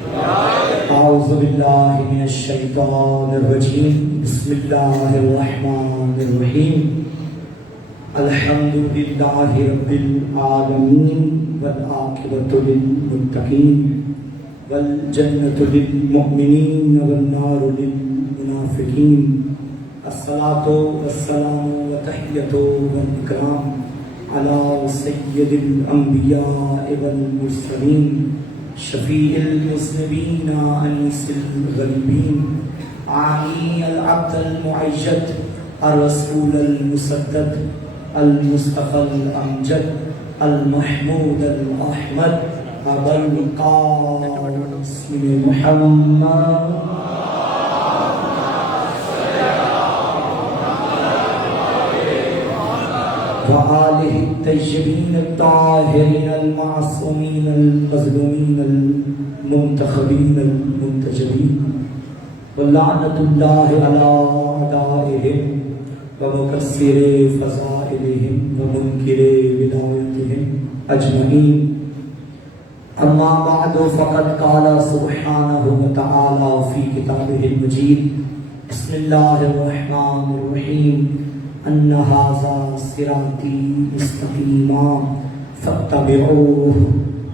أعوذ بالله من الشيطان الرجيم بسم الله الرحمن الرحيم الحمد لله رب العالمين والعاقبة للمتقين والجنة للمؤمنين والنار للمنافقين الصلاة والسلام وتحية والإكرام على سيد الأنبياء والمرسلين شفيع المذنبين أنيس الغريبين عاني العبد المعجد الرسول المسدد المصطفى الأمجد المحمود الأحمد أبا القاسم محمد وآله الطيبين الطاهرين المعصومين المظلومين المنتخبين المنتجبين ولعنة الله على أعدائهم ومكسر فضائلهم ومنكر ولايتهم أجمعين أما بعد فقد قال سبحانه وتعالى في كتابه المجيد بسم الله الرحمن الرحيم أن هذا صراطي مستقيما فاتبعوه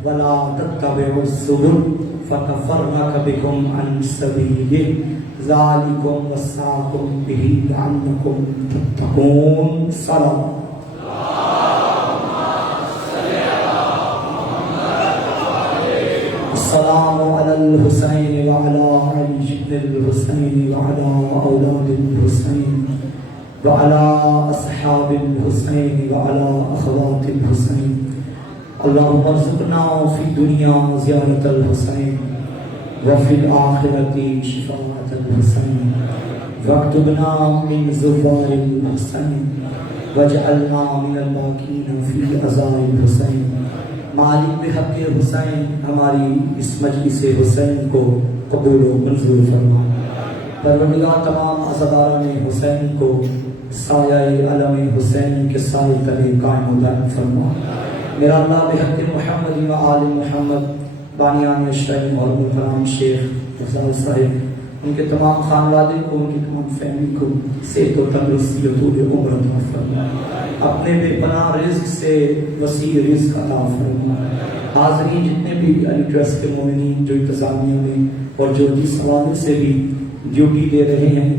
ولا تتبعوا السبل فتفرق بكم عن سبيله ذلكم وصاكم به لعلكم تتقون صلاة السلام على الحسين وعلى علي بن الحسين وعلى أولاد الحسين وعلى أصحاب الحسين وعلى أخوات الحسين اللهم ارزقنا في الدنيا زيارة الحسين وفي الآخرة شفاعة الحسين واكتبنا من زوار الحسين واجعلنا من الباقين في عزاء الحسين مالک بحق حسین ہماری اس مجلس حسین کو قبول و منظور فرما پروردگار تمام عزاداران حسین کو سایہ علم حسین کے سائے تلے قائم و دائم فرما میرا اللہ بحق محمد و آل محمد بانیان اشرعی محرم الکلام شیخ افضل صاحب ان کے تمام خاندان کو ان کی تمام فیملی کو صحت و تندرستی و طول عمر عطا فرما اپنے بے پناہ رزق سے وسیع رزق عطا فرما حاضرین جتنے بھی علی ٹرسٹ کے مومنین جو انتظامیہ میں اور جو جس حوالے سے بھی ڈیوٹی دے رہے ہیں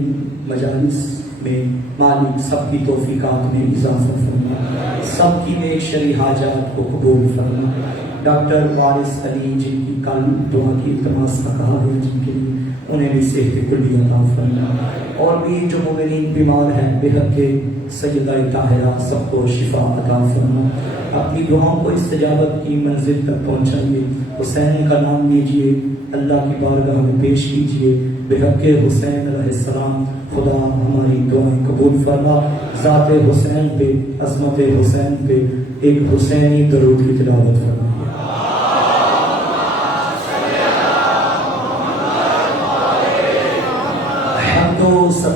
مجالس میں مالک سب کی توفیقات میں اضافہ فرما سب کی نیک شرعی حاجات کو قبول فرما ڈاکٹر وارث علی جن کی کل دعا کی التماس کا کہا ہے جن کے لیے انہیں بھی صحت کلی عطا فرما اور بھی جو مومنین بیمار ہیں بحق سیدہ طاہرہ سب کو شفا عطا فرما اپنی دعاؤں کو استجابت کی منزل تک پہنچائیے حسین کا نام لیجئے اللہ کی بارگاہ میں پیش کیجئے بحق حسین علیہ السلام خدا ہماری دعائیں قبول فرما ذات حسین پہ عظمت حسین پہ ایک حسینی درود کی تلاوت فرما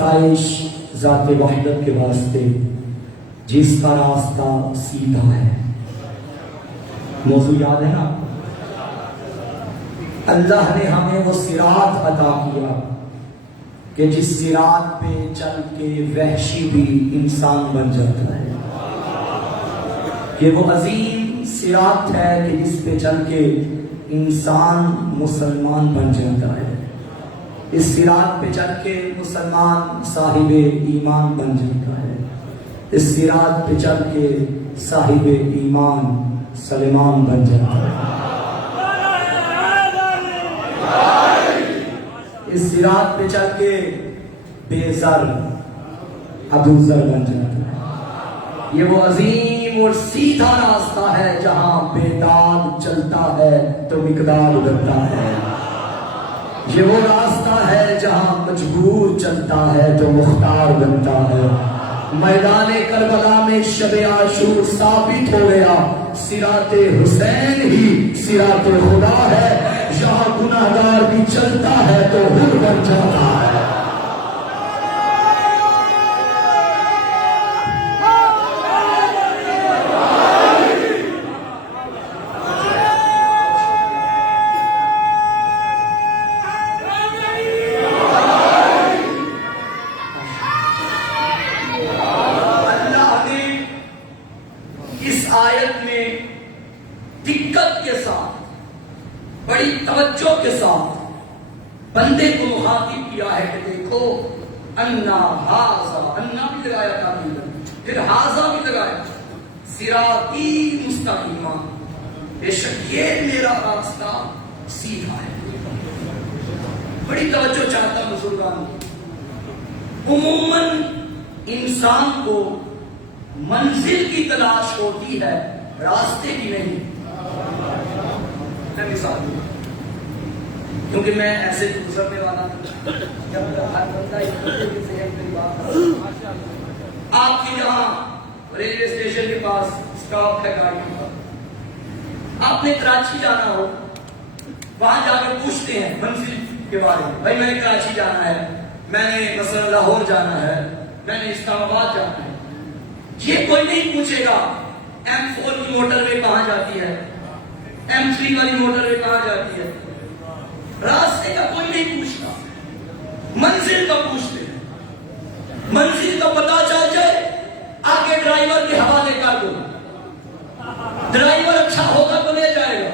ستائش ذات وحدت کے واسطے جس کا راستہ سیدھا ہے موضوع یاد ہے نا اللہ نے ہمیں وہ صراط عطا کیا کہ جس صراط پہ چل کے وحشی بھی انسان بن جاتا ہے یہ وہ عظیم صراط ہے کہ جس پہ چل کے انسان مسلمان بن جاتا ہے اس صراط پہ چل کے مسلمان صاحب ایمان بن جاتا ہے اس صراط پہ چل کے صاحب ایمان سلیمان بن جاتا ہے اس صراط پہ چل کے بے زر ابو ذر بن جاتا ہے یہ وہ عظیم اور سیدھا راستہ ہے جہاں بے داد چلتا ہے تو مقدار ادھرتا ہے یہ وہ راستہ ہے جہاں مجبور چلتا ہے تو مختار بنتا ہے میدان کربلا میں شب عاشور ثابت ہو گیا صراط حسین ہی صراط خدا ہے جہاں گناہگار بھی چلتا ہے تو حر بن جاتا ہے بڑی توجہ کے ساتھ بندے کو مخاطب کیا ہے کہ دیکھو انا ہاذا، انا بھی لگایا تھا، پھر ہاذا بھی لگایا، صراطی مستقیما، بے شک یہ میرا راستہ سیدھا ہے۔ بڑی توجہ چاہتا ہوں بزرگان، عموماً انسان کو منزل کی تلاش ہوتی ہے، راستے کی نہیں۔ میں مثال دوں کیونکہ میں ایسے گزرنے والا ہوں، جب ہر بندہ آپ کی جہاں ریلوے اسٹیشن کے پاس اسٹاپ ہے گاڑی کا، آپ نے کراچی جانا ہو، وہاں جا کے پوچھتے ہیں منزل کے بارے میں، بھائی میں نے کراچی جانا ہے، میں نے مثلا لاہور جانا ہے، میں نے اسلام آباد جانا ہے۔ یہ کوئی نہیں پوچھے گا M4 کی موٹر وے کہاں جاتی ہے، M3 والی موٹر وے کہاں جاتی ہے، راستے کا کوئی نہیں پوچھتا، منزل کا پوچھتے ہیں۔ منزل کا پتہ چل جائے آگے ڈرائیور کے حوالے کر دو، ڈرائیور اچھا ہوگا تو لے جائے گا۔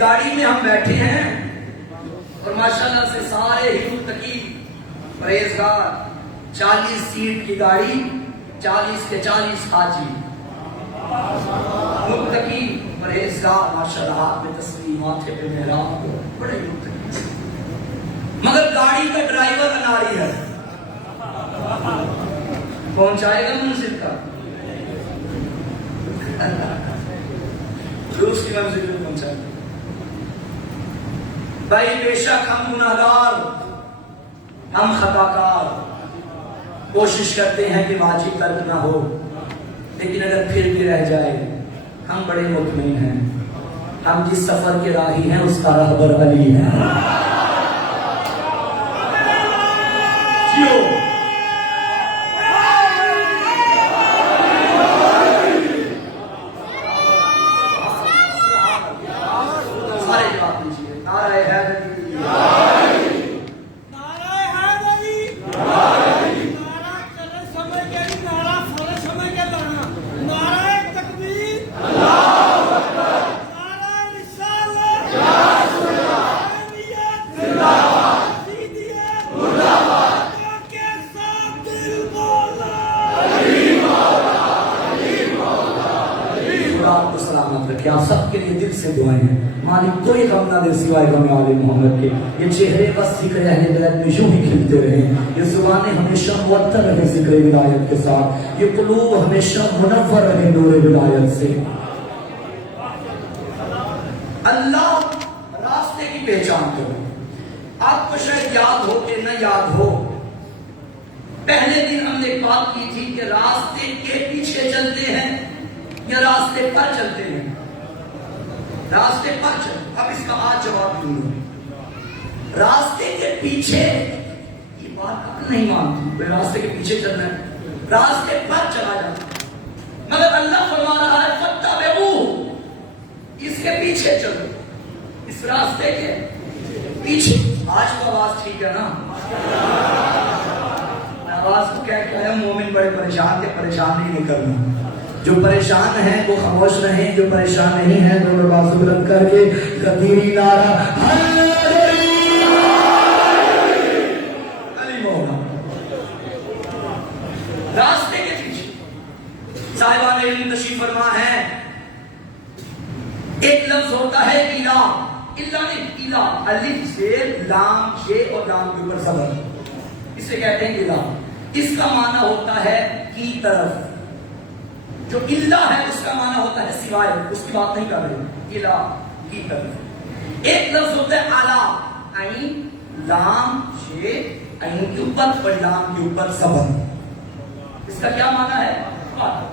گاڑی میں ہم بیٹھے ہیں اور ماشاءاللہ سے سارے ہی متقی پرہیزگار، 40 سیٹ کی گاڑی، 40 کے 40 حاجی، متقی پرہیزگار، ماشاءاللہ ہاتھ میں تسبیح، ماتھے پہ محراب، بڑے متقی، مگر گاڑی کا ڈرائیور اناری ہے، پہنچائے گا منزل کا، جو اس کی منزل میں پہنچائے گا۔ بھائی بے شک ہم گناہگار، ہم خطاکار، کوشش کرتے ہیں کہ واجب ترک نہ ہو، لیکن اگر پھر بھی رہ جائے ہم بڑے مطمئن ہیں، ہم جس سفر کے راہی ہیں اس کا رہبر علی ہے۔ کیوں؟ آپ سب کے لیے دل سے دعائیں ہیں، مالک کوئی غم نہ دے سوائے غم آل محمد کے، یہ چہرے بس ذکر اہل بیت میں یوں ہی کھلتے رہیں، یہ زبانیں ہمیشہ معطر رہیں ذکر ولایت کے ساتھ، یہ قلوب ہمیشہ منور رہیں نور ولایت سے۔ اللہ راستے کی پہچان کرو۔ آپ کو شاید یاد ہو کہ نہ یاد ہو، پہلے دن ہم نے ایک بات کی تھی کہ راستے کے پیچھے چلتے ہیں یا راستے پر چلتے ہیں؟ راستے پر چل۔ اب اس کا آج جواب دوں، راستے کے پیچھے، یہ بات نہیں مانتی، راستے کے پیچھے چلنا ہے، راستے پر چلا جاتا، مگر اللہ فرما رہا ہے فَاتَّبِعُوهُ، اس کے پیچھے چلو، اس راستے کے پیچھے۔ آج تو آواز ٹھیک ہے نا؟ آواز کو کیا کہا ہے، مومن بڑے پریشان تھے، پریشان نہیں کرنا، جو پریشان ہیں وہ خاموش رہیں، جو پریشان نہیں ہیں دونوں بازو بلند کر کے غدیری نعرہ علی مولا۔ راستے کے پیچھے صاحبان علم تشریف فرما ہے، ایک لفظ ہوتا ہے الہ، الہ نہیں، الہ، الف زیر لام شے اور لام کے اوپر زبر، اسے کہتے ہیں الہ۔ اس کا معنی ہوتا ہے کی طرف، جو اللہ ہے اس کا معنی ہوتا ہے سوائے، اس کی بات نہیں کر رہے، الہ کی طرف۔ ایک لفظ ہوتا ہے اعلی، عین لام شے، عین کے اوپر اور لام کے اوپر زبر، اس کا کیا معنی ہے؟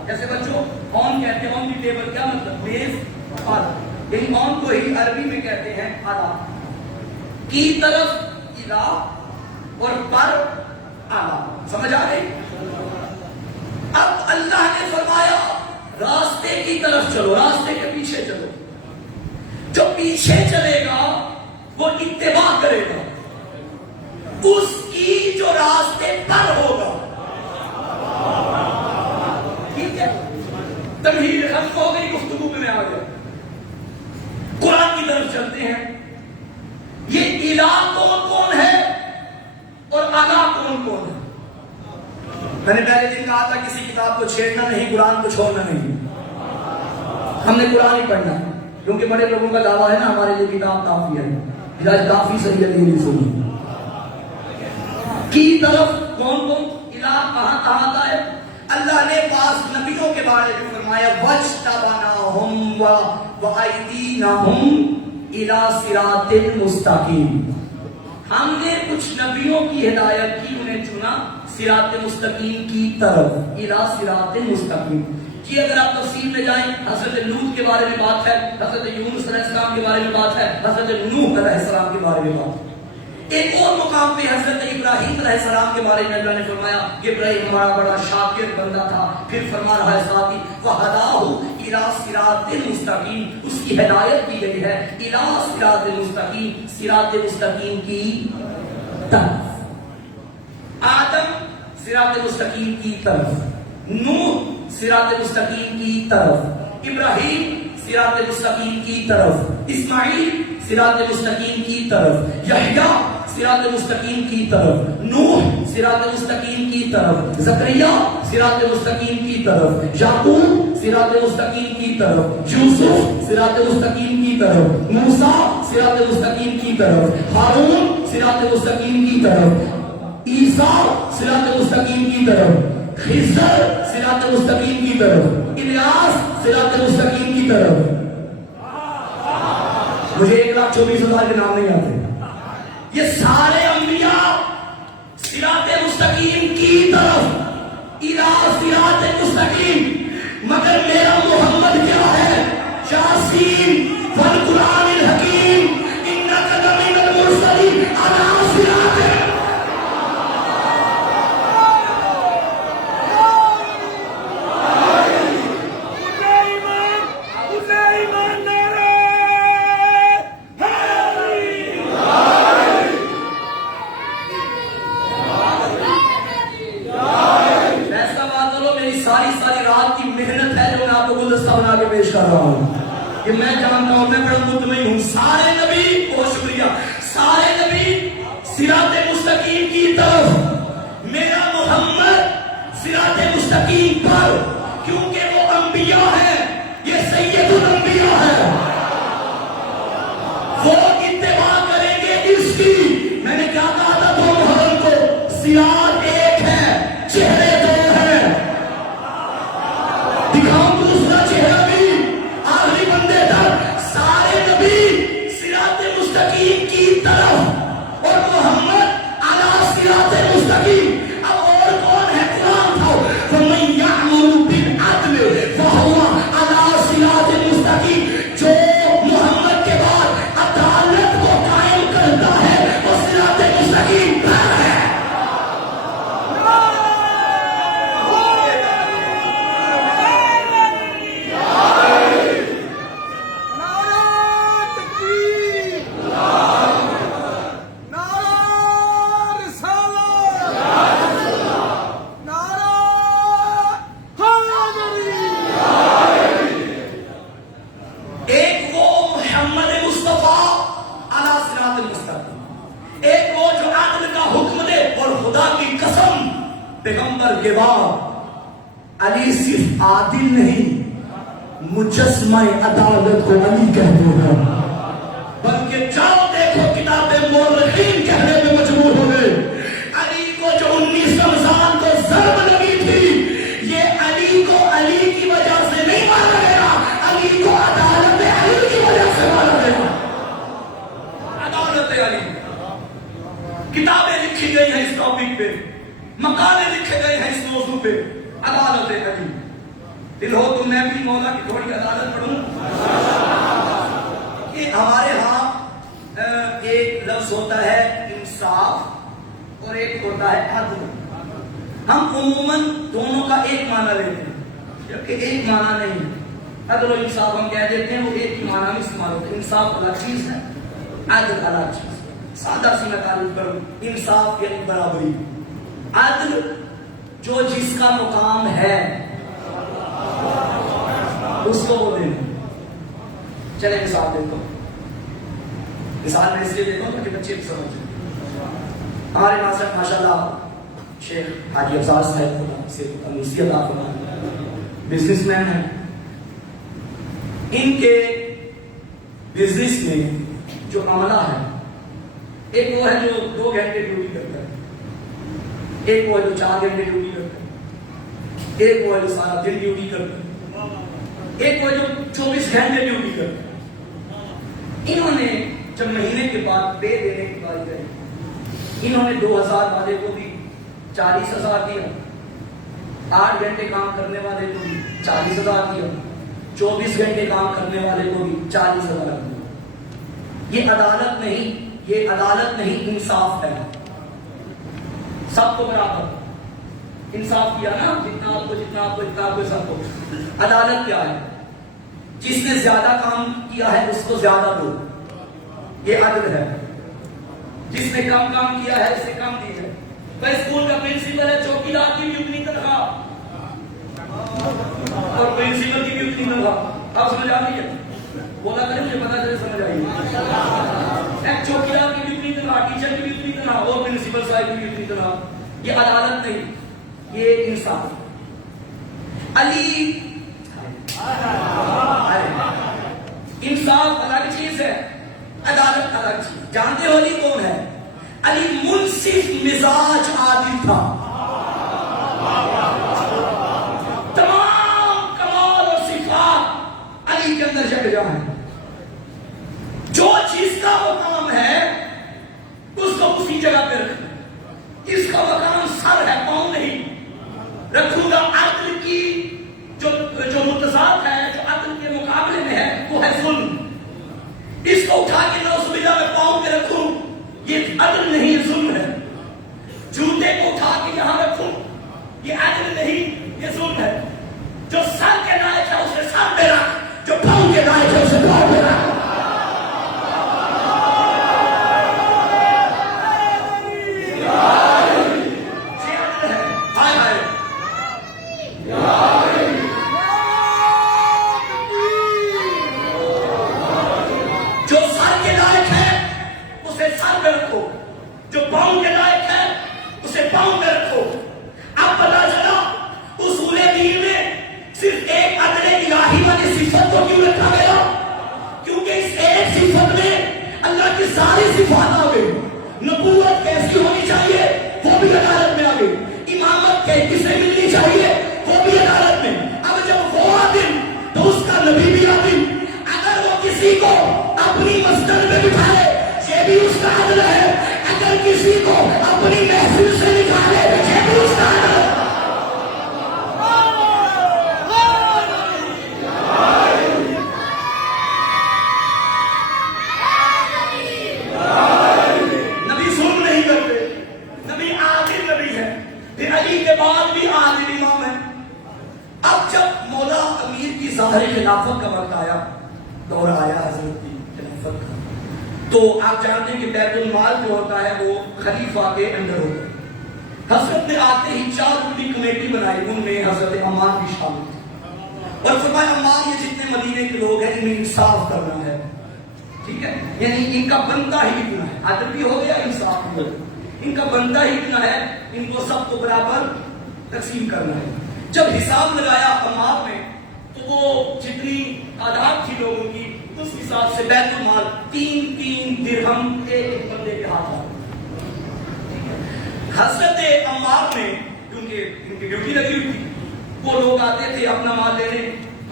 جیسے بچوں آن کہتے ہیں، آن دی ٹیبل کیا مطلب؟ میز پر، لیکن آن کو ہی عربی میں کہتے ہیں اعلی، کی طرف الہ اور پر اعلی، سمجھ آ گئی؟ کی طرف چلو، راستے کے پیچھے چلو. جو پیچھے چلے گا وہ اتباع کرے گا اس کی جو راستے پر ہوگا. ٹھیک ہے، تمہید ختم ہو گئی، گفتگو میں آ گیا. قرآن کی طرف چلتے ہیں. یہ الہ کون کون ہے اور اگا کون کون ہے؟ میں نے پہلے دن کہا تھا کسی کتاب کو چھیڑنا نہیں، قرآن کو چھوڑنا نہیں. ہم نے قرآن ہی پڑھنا ہے، کیونکہ بڑے لوگوں کا دعویٰ ہے نا ہمارے لیے کتاب کافی ہے. علاج کافی صحیح ہے سنی کی طرف کون کون الہ کہاں کہاں کا ہے. اللہ نے پاس نبیوں کے بارے میں فرمایا وَاجْتَبَنَاهُمْ وَأَيْدِينَاهُمْ إِلَى صِرَاطٍ مُسْتَقِيمٍ. ہم نے کچھ نبیوں کی ہدایت کی، انہیں چنا صراط مستقیم کی طرف. الى صراط مستقیم کی اگر آپ تفسیر میں جائیں، حضرت لوط کے بارے میں بات ہے، حضرت یونس علیہ السلام کے بارے میں بات ہے، حضرت نوح علیہ السلام کے بارے میں بات ہے. ایک اور مقام پہ حضرت ابراہیم علیہ السلام کے بارے میں اللہ نے فرمایا کہ ابراہیم ہمارا بڑا شاکر بندہ تھا. پھر فرما رہا ہے ساتھی وَهَدَاهُ إِلَى صِرَاطٍ مُسْتَقِيمٍ، اس کی ہدایت دی گئی ہے إِلَى صِرَاطٍ مُسْتَقِيم، صراط مستقیم کی طرف. آدم صراط مستقیم کی طرف، نوح صراط مستقیم کی طرف، ابراہیم صراط مستقیم کی طرف، اسماعیل صراط مستقیم کی طرف، یحییٰ صراط مستقیم کی طرف، نوح صراط مستقیم کی طرف، زکریا صراط مستقیم کی طرف، یعقوب صراط مستقیم کی طرف، یوسف صراط مستقیم کی طرف، موسیٰ صراط مستقیم کی طرف، ہارون صراط مستقیم کی طرف، عیسیٰ صراط مستقیم کی طرف، خضر صراط مستقیم کی طرف، الیاس صراط مستقیم کی طرف. مجھے 1,24,000 کے نام نہیں آتے. یہ سارے انبیاء صراط مستقیم کی طرف الی صراط مستقیم. مگر میرا محمد کیا ہے؟ یاسین والقرآن الحکیم انک لمن المرسلین علی صراط. پیش کر رہا ہوں کہ میں جانتا ہوں، میں بڑا مطمئن ہوں سارے نبی، بہت شکریہ، سارے نبی صراط مستقیم کی طرف، میرا محمد صراط مستقیم پر، کیونکہ وہ انبیاء ہے، یہ سید الانبیاء ہے، وہ اتباع کریں گے اس کی. میں نے کیا کہا تھا 2 محرم کو؟ صراط ایک ہے، چہرے 2 ہیں. دکھاؤں دوسرا چہرہ بھی. سارے نبی صراط مستقیم کی طرف اور محمد علی صراط مستقیم. اب اور کون ہے؟ قرآن تھا فَمَن يَعْمُرُ بِالْعَدْلِ فَهُوَ عَلَى صِرَاطٍ مُسْتَقِيمٍ. جو محمد کے بعد عدالت کو قائم کرتا ہے وہ صراط مستقیم پر ہے. پیغمبر کے بعد علی صرف عادل نہیں، مجسمہ عدالت کو علی کہتے ہیں، بلکہ جاؤ دیکھو کتاب مورخین کہنے میں مجبور ہو گئے علی کو جو 19 رمضان کو ضرب لگی تھی، یہ علی کو علی کی وجہ سے نہیں مارا گیا، علی کو عدالت علی کی وجہ سے مارا گیا. عدالت علی، کتابیں لکھی گئی ہیں اس ٹاپک پہ، مقالے لکھے گئے ہیں اس موضوع پہ. عدالت علی. دل ہو تو میں بھی مولا کی تھوڑی عدالت پڑھوں. کہ ہمارے ہاں ایک لفظ ہوتا ہے انصاف اور ایک ہوتا ہے عدل. ہم عموماً دونوں کا ایک معنی لیتے ہیں، جبکہ ایک معنی نہیں. عدل و انصاف ہم کہہ دیتے ہیں، وہ ایک ہی معنی میں استعمال ہوتا ہے. انصاف الگ چیز ہے، عدل الگ چیز ہے. سادہ سی میں تعریف کروں، انصاف یعنی برابری. عدل جو جس کا مقام ہے اس کو وہ دینا. چلے مثال دیکھو، مثال میں اس لیے دیکھو تاکہ بچے بھی سمجھیں. ہمارے ناصر ماشاءاللہ شیخ حاجی افضال صاحب سے تندرستی عطا فرمائے، بزنس مین ہیں. ان کے بزنس میں جو عملہ ہے، ایک وہ ہے جو 2 گھنٹے ڈیوٹی کرتا ہے، ایک وہ ہے جو 4 گھنٹے ڈیوٹی کرتا ہے، ایک وہ ہے جو سارا دن ڈیوٹی کرتا ہے، ایک وہ ہے جو 24 گھنٹے ڈیوٹی کرتا ہے. انہوں نے جب مہینے کے بعد پے دینے کی بات کری، انہوں نے 2000 والے کو بھی 40,000 دیا، 8 گھنٹے کام کرنے والے کو بھی 40,000 دیا، 24 گھنٹے کام کرنے والے کو بھی 40,000 دیا. یہ عدالت نہیں، یہ عدالت نہیں، انصاف ہے. سب کو برابر انصاف کیا نا، جتنا آپ کو جتنا آپ کو جتنا آپ کو سب کو. عدالت کیا ہے؟ جس نے زیادہ کام کیا ہے اس کو زیادہ دو، یہ عدل ہے. جس نے کم کام کیا ہے اسے کم دی ہے. بھائی اسکول کا پرنسپل ہے، چوکیدار کی بھی اتنی تنخواہ اور پرنسپل کی بھی اتنی تنخواہ. آپ سمجھ آ رہی ہے؟ بولا کریں مجھے پتا چلے سمجھ آئی. ایک چوکیدار کی بھی اتنی تنخواہ، ٹیچر کی بھی اتنی تنخواہ اور پرنسپل صاحب کی بھی اتنی تنخواہ. یہ عدالت نہیں، یہ انصاف. علی انصاف الگ چیز ہے، عدالت الگ چیز. جانتے ہو علی کون ہے؟ علی منصف مزاج عادل تھا. تمام کمال اور صفات علی کے اندر جگ جائیں. جو چیز کا مقام ہے اس کو اسی جگہ پہ رکھنا. اس کا مقام سر ہے، پاؤں نہیں. رکھوں گا عدل کی جو متضاد ہے، جو عدل کے مقابلے میں ہے، وہ ہے ظلم. اس کو اٹھا کے نوز باللہ میں پاؤں پہ رکھوں، یہ عدل نہیں، ظلم ہے. جوتے کو اٹھا کے یہاں رکھوں، یہ عدل نہیں، یہ ظلم ہے. جو سر کے لائق ہے اسے سر پہ رکھ، جو پاؤں کے لائق ہے اسے پاؤں پہ رکھ. نبوت کیسی ہونی چاہیے وہ بھی عدالت میں آ گئی. امامت کسے ملنی چاہیے وہ بھی عدالت میں. اب جب وہ عادل تو اس کا نبی بھی عادل. اگر وہ کسی کو اپنی مسجد میں بٹھائے یہ بھی اس کا عدل ہے. اگر کسی کو اپنی محفل سے نکالے یہ بھی اس کا عدل ہے. خلافت کا وقت آیا، دور آیا حضرت کی خلافت کا، تو آپ جانتے ہیں کہ بیت المال جو ہوتا ہے وہ خلیفہ کے اندر ہوتا ہے. حضرت نے آتے ہی 4 بڑی کمیٹی بنائی، ان میں حضرت عمار بھی شامل تھے. اور فرمایا عمار یہ جتنے مدینے کے لوگ ہیں ان میں انصاف کرنا ہے. ٹھیک ہے، یعنی ان کا بندہ ہی اتنا ہے، عدل بھی ہو گیا، انصاف بھی ہو گیا. ان کا بندہ ہی اتنا ہے، ان کو سب کو برابر تقسیم کرنا ہے. جب حساب لگایا عمار میں تو وہ جتنی تعداد تھی لوگوں کی اس حساب سے بیت المال 3 درہم ایک بندے کے ہاتھ آئے. حضرت عمار نے کیونکہ ان کی ڈیوٹی لگی ہوئی تھی، وہ لوگ آتے تھے اپنا مال لینے،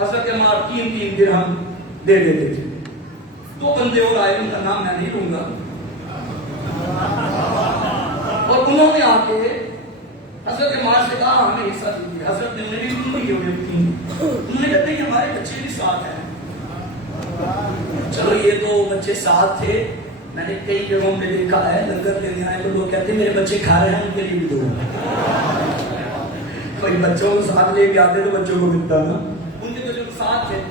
حضرت عمار 3 درہم دے دیتے تھے. 2 بندے اور آئے، ان کا نام میں نہیں لوں گا، اور انہوں نے آ کے حضرت عمار سے کہا ہمیں حصہ دیجیے. حضرت نے انہیں بھی انہوں نے کہتے ہیں ہمارے بچے بھی ساتھ ہیں. چلو یہ تو بچے ساتھ تھے، میں نے کئی جگہوں پہ دیکھا ہے لنگر لینے آئے تو لوگ کہتے ہیں میرے بچے کھا رہے ہیں ان کے لیے بھی دو. کوئی بچوں کو ساتھ لے کے آتے تو بچوں کو ملتا نا. ان کے تو جو ساتھ تھے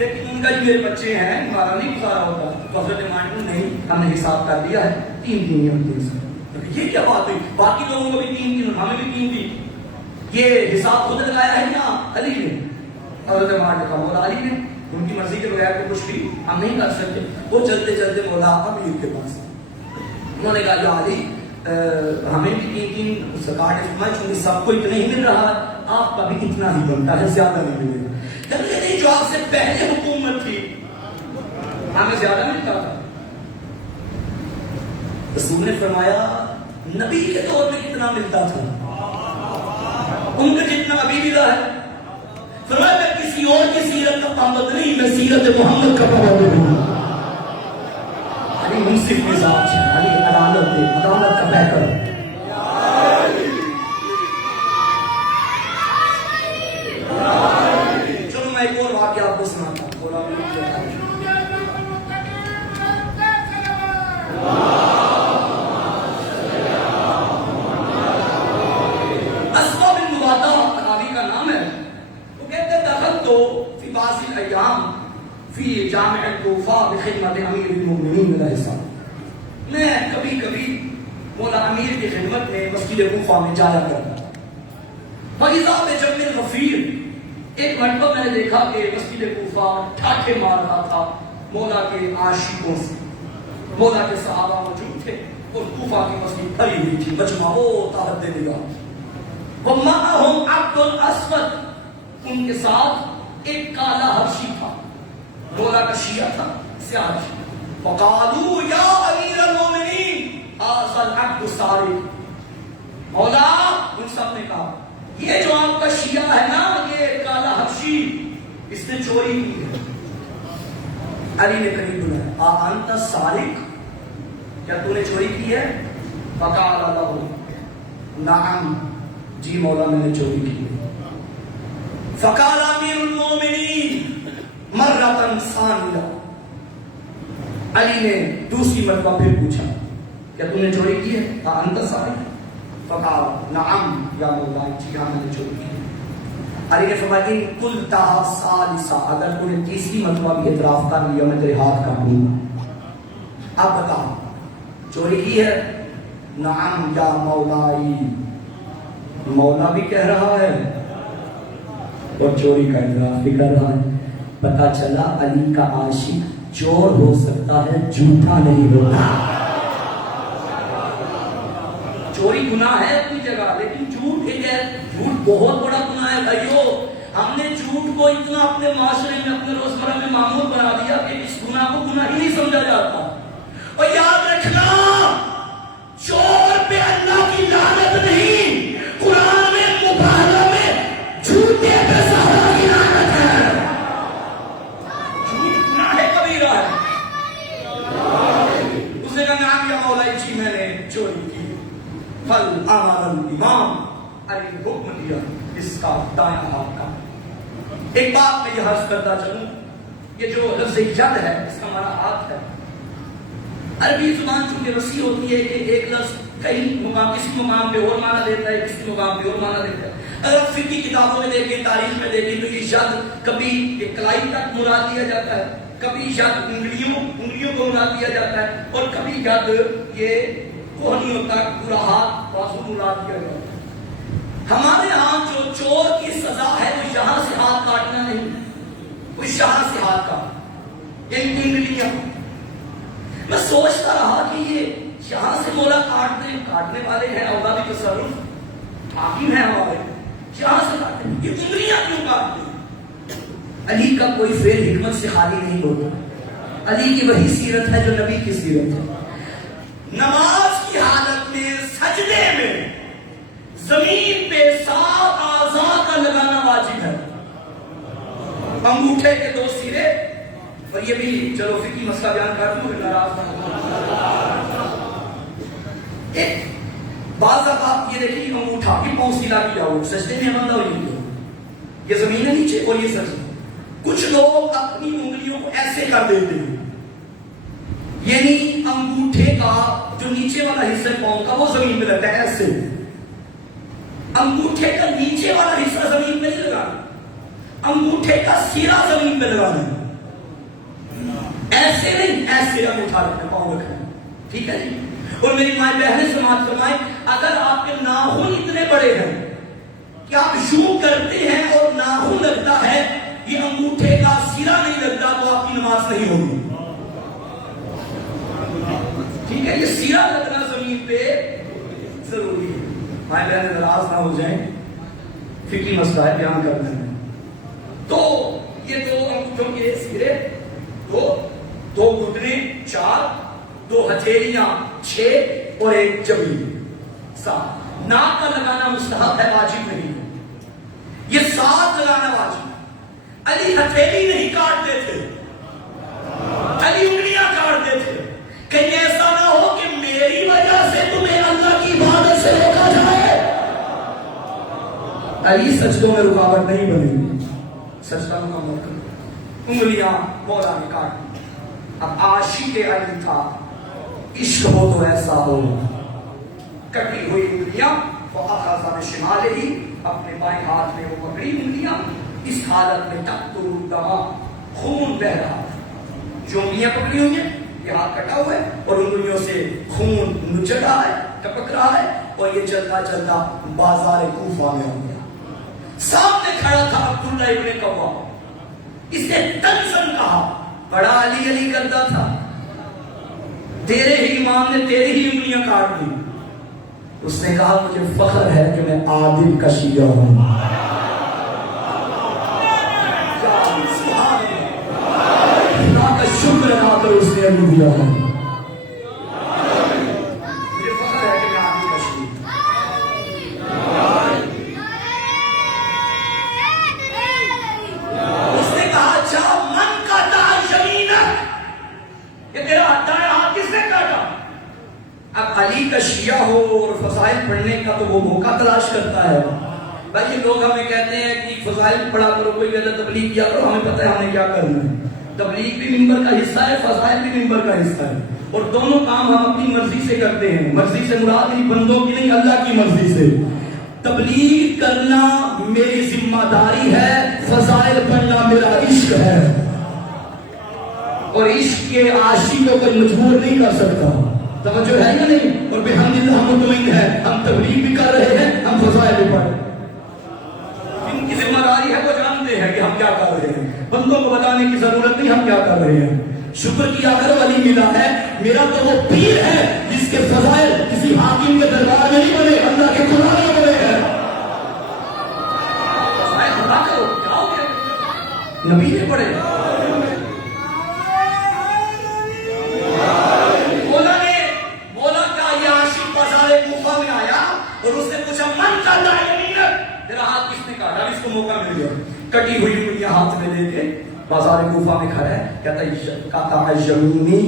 لیکن ان کا جو میرے بچے ہیں ہمارا نہیں گزارا ہوتا. تو حضرت عمر نے نہیں, ہم نے حساب کر دیا ہے 3 دن. یہ کیا بات ہوئی؟ باقی لوگوں کو بھی 3 دن, ہمیں بھی 3 دن. یہ حساب خود لگایا ہے یا علی نے؟ حضرت عمر نے کہا مولا علی نے, ان کی مرضی کے بغیر تو کچھ بھی ہم نہیں کر سکتے. وہ چلتے چلتے مولا امیر کے پاس, انہوں نے کہا یا علی ہمیں بھی 3 زکات فرمائے, چونکہ سب کو اتنا ہی مل رہا ہے, آپ کا بھی اتنا ہی بنتا ہے, زیادہ نہیں ملے گا. جب یہ نہیں جو آپ سے پہلے حکومت تھی ہمیں زیادہ ملتا تھا. رسول نے فرمایا نبی کے دور میں کتنا ملتا تھا, ان کا جتنا ابھی ملا ہے. فرمایا میں کسی اور کی سیرت کا پابند نہیں, میں سیرت محمد کا پابند ہوں. علی منصف مزاج, علی عدالت کا بہتر. چلو میں ایک اور واقعہ آپ کو سناتا ہوں. فی جامع کوفہ بخدمت امیر المؤمنین علیہ السلام, میں کبھی کبھی مولا امیر کی خدمت میں مسجد کوفہ میں جایا کرتا. فاذا بجمع غفیر, ایک مرتبہ میں نے دیکھا کہ مسجد کوفہ ٹھاٹھے مار رہا تھا مولا کے عاشقوں سے. مولا کے صحابہ موجود تھے اور کوفہ کی مسجد بھری ہوئی تھی, مجمع ہوتا حد نگاہ. ومعہم عبد الاسود, ان کے ساتھ ایک کالا حبشی تھا, مولا کا شیعہ تھا, سیاہ شیعہ. وقالوا یا امیر المومنین ھذا العبد السارق. مولا, ان سب نے کہا یہ جو آپ کا شیعہ ہے نا, یہ کالا حبشی, اس نے چوری کی ہے. علی نے قریب بلایا, انت سارق, کیا تو نے چوری کی ہے؟ فقال له نعم, جی مولا میں نے چوری کی ہے. فقال امیر المومنین مرتن ثانیہ, علی نے دوسری مرتبہ پھر پوچھا کیا تم نے چوری کی ہے؟ انت سارق. فقال نعم یا مولا, جی ہاں میں نے چوری کی ہے. علی نے فرمایا ان قلتہ ثالثہ, اگر تو نے تیسری مرتبہ بھی اعتراف کر لیا میں تیرے ہاتھ کاٹ دوں گا. اب بتا چوری کی ہے؟ نعم یا مولائی, مولا بھی کہہ رہا ہے اور چوری کا اعتراف بھی کر رہا ہے. پتا چلا علی کا عاشق چور ہو سکتا ہے, جھوٹا نہیں ہوتا. چوری گناہ ہے اپنی جگہ, لیکن جھوٹ ایک ہے, جھوٹ بہت بڑا گناہ ہے بھائیو. ہم نے جھوٹ کو اتنا اپنے معاشرے میں, اپنے روزمرہ میں معمول بنا دیا کہ اس گناہ کو گناہ ہی نہیں سمجھا جاتا. اور یاد رکھنا, چور پہ اللہ کی لعنت نہیں, قرآن میں مبالغہ میں جھوٹے پہ زہرا کی لعنت ہے. جھوٹ گناہ ہے, کبیرہ ہے. اس نے کہا نعم یا مولا, جی میں نے چوری کی. فل امر الامام, علی نے حکم دیا اس کا دائیں ہاتھ کا. ایک بات میں یہ عرض کرتا چلوں, یہ جو لفظ ید ہے اس کا ہمارا ہاتھ ہے. عربی زبان چونکہ وسیع ہوتی ہے کہ ایک لفظ کئی مقام, کسی مقام پہ اور معنی دیتا ہے, کسی مقام پہ اور معنی دیتا ہے. اگر آپ فقہی کتابوں میں دیکھیں, تاریخ میں دیکھیں, تو یہ ید کبھی ایک کلائی تک مراد دیا جاتا ہے, کبھی ید انگلیوں کو مراد دیا جاتا ہے, اور کبھی ید یہ کوہنیوں تک پورا ہاتھ بازو مراد دیا جاتا ہے. ہمارے ہاں جو چور کی سزا ہے وہ یہاں سے ہاتھ کاٹنا نہیں, وہ یہاں سے ہاتھ کاٹ, ان انگلیاں. میں سوچتا رہا کہ یہ یہاں سے مولا کاٹنے والے ہیں, اولا بھی تصرف حاکم ہے ہمارے, یہاں سے کاٹتے ہیں, یہ انگلیاں کیوں کاٹتے ہیں؟ علی کا کوئی فعل حکمت سے خالی نہیں ہوتا. علی کی وہی سیرت ہے جو نبی کی سیرت ہے. نماز کی حالت میں, سجدے میں, زمین پہ 7 اعضاء کا لگانا واجب ہے. انگوٹھے کے 2 سرے, اور یہ بھی چلو فقہی مسئلہ بیان کر دوں پھر ناراض نہ. ایک بعض آپ یہ دیکھیں انگوٹھا کی پاؤں سیدھا کیا ہو, سجدے میں بندہ ہو یہ زمین ہے نیچے اور یہ سجدہ. کچھ لوگ اپنی انگلیوں کو ایسے کر دیتے ہیں, یعنی انگوٹھے کا جو نیچے والا حصہ پاؤں کا وہ زمین پہ لگتا ہے ایسے. انگوٹھے کا نیچے والا حصہ زمین پہ نہیں لگانا, انگوٹھے کا سیرا زمین پہ لگانا ہے. ایسے نہیں، ایسے انگوٹھا رکھنا، پاؤں رکھنا، ٹھیک ہے جی۔ اور میری مائیں بہنیں سماعت فرمائیں، اگر آپ کے ناخن اتنے بڑے ہیں کہ آپ یوں کرتے ہیں اور ناخن لگتا ہے، یہ انگوٹھے کا سرا نہیں لگتا، تو آپ کی نماز نہیں ہوگی، ٹھیک ہے۔ یہ سرا لگنا زمین پہ ضروری ہے۔ مائیں بہنیں ناراض نہ ہو جائیں، فقہی مسئلہ ہے، بیان کرنا ہے۔ تو یہ دو انگوٹھوں کے سرے، دو گھٹنے 4، 2 ہتھیلیاں 6 اور 1 جبین 7۔ ناک کا لگانا مستحب ہے، واجب نہیں ہے۔ یہ 7 لگانا واجب ہے۔ علی ہتھیلی نہیں کاٹتے تھے، علی انگلیاں کاٹتے تھے، کہیں ایسا نہ ہو کہ میری وجہ سے تمہیں اللہ کی عبادت سے روکا جائے۔ علی سجدوں میں رکاوٹ نہیں بنے گی، سجدہ مکمل کرو، انگلیاں مولا نے کاٹی۔ اب عاشق علی تھا، عشق ہو تو ایسا ہو، کٹی ہوئی انگلیاں فَأَخَذَ بِشِمَالِهِ، اپنے بائیں ہاتھ میں وہ پکڑی انگلیاں، اس حالت میں تقطر الدم، خون بہ رہا ہے۔ جو انگلیاں پکڑی ہوئی ہیں، یہ ہاتھ کٹا ہوا ہے اور انگلیوں سے خون نچڑ رہا ہے، ٹپک رہا ہے، اور یہ چلتا چلتا بازار کوفہ میں ہو گیا۔ سامنے کھڑا تھا عبداللہ ابن قوا، اس نے تنزن کہا، بڑا علی علی کرتا تھا، تیرے ہی امام نے تیری ہی انگلیاں کاٹ دی۔ اس نے کہا مجھے فخر ہے کہ میں عادل کا شیعہ ہوں۔ خدا کا شکر ادا کر اس نے ابھی دیا ہے، مجھے فخر ہے کہ میں عادل کا شیعہ ہوں۔ اس نے کہا اچھا من کاٹا یمینک، یہ تیرا دائیں ہاتھ کس نے کاٹا؟ اب علی کا شیعہ ہو اور فضائل پڑھنے کا تو وہ موقع تلاش کرتا ہے۔ بھائی لوگ ہمیں کہتے ہیں کہ فضائل پڑھا کرو، کوئی کہتا ہے تبلیغ کیا کرو، ہمیں پتہ ہے ہمیں کیا کرنا ہے۔ تبلیغ بھی منبر کا حصہ ہے، فضائل بھی منبر کا حصہ ہے، اور دونوں کام ہم اپنی مرضی سے کرتے ہیں۔ مرضی سے مراد نہیں بندوں کی نہیں، اللہ کی مرضی سے۔ تبلیغ کرنا میری ذمہ داری ہے، فضائل پڑھنا میرا عشق ہے، اور عشق کے عاشق کو کوئی مجبور نہیں کر سکتا۔ توجہ ہے یا نہیں؟ اور بحمدللہ ہم مطمئن ہے، ہم تبلیغ بھی کر رہے ہیں، ہم فضائل بھی پڑھ رہے ہیں۔ ان کی ذمہ داری ہے، وہ جانتے ہیں کہ ہم کیا کر رہے ہیں، بندوں کو بتانے کی ضرورت نہیں ہم کیا کر رہے ہیں۔ شکر کیا کرو علی ملا ہے، میرا تو وہ پیر ہے جس کے فضائل کسی حاکم کے دربار میں نہیں بنے، اللہ کے قرآن میں بنے ہیں۔ نبی نے پڑھے، اور اس نے پوچھا من کا دائمینک، تیرا ہاتھ کس نے کاٹا؟ اس کو موقع مل گیا، کٹی ہوئی انگلیاں ہاتھ میں لے کے بازار کوفہ میں کھڑا ہے، کہتا ہے قطع الجمینی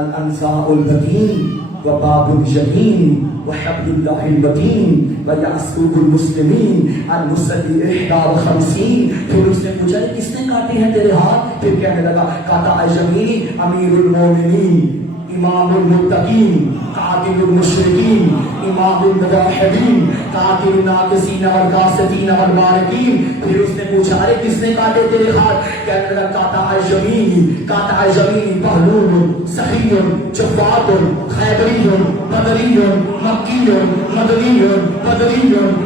الانزاء البتین وباب الجمین وحبل اللہ المتین ویعصوب المسلمین المصلی 51۔ پھر اس نے پوچھا کس نے کاٹے ہیں تیرے ہاتھ؟ پھر کہنے لگا قطع الجمینی امیر المومنین، امام المتقین، قاتل المشرکین، امام الموحدین، قاتل الناقصین والقاسطین والمارقین۔ پھر اس نے پوچھا ارے کس نے کاٹے تیرے ہاتھ؟ کہنے لگا قاطع الجمینی، قاطع الجمینی بہلول، سخی، جواد، خیبری، بدری، مکی، مدنی، بدری،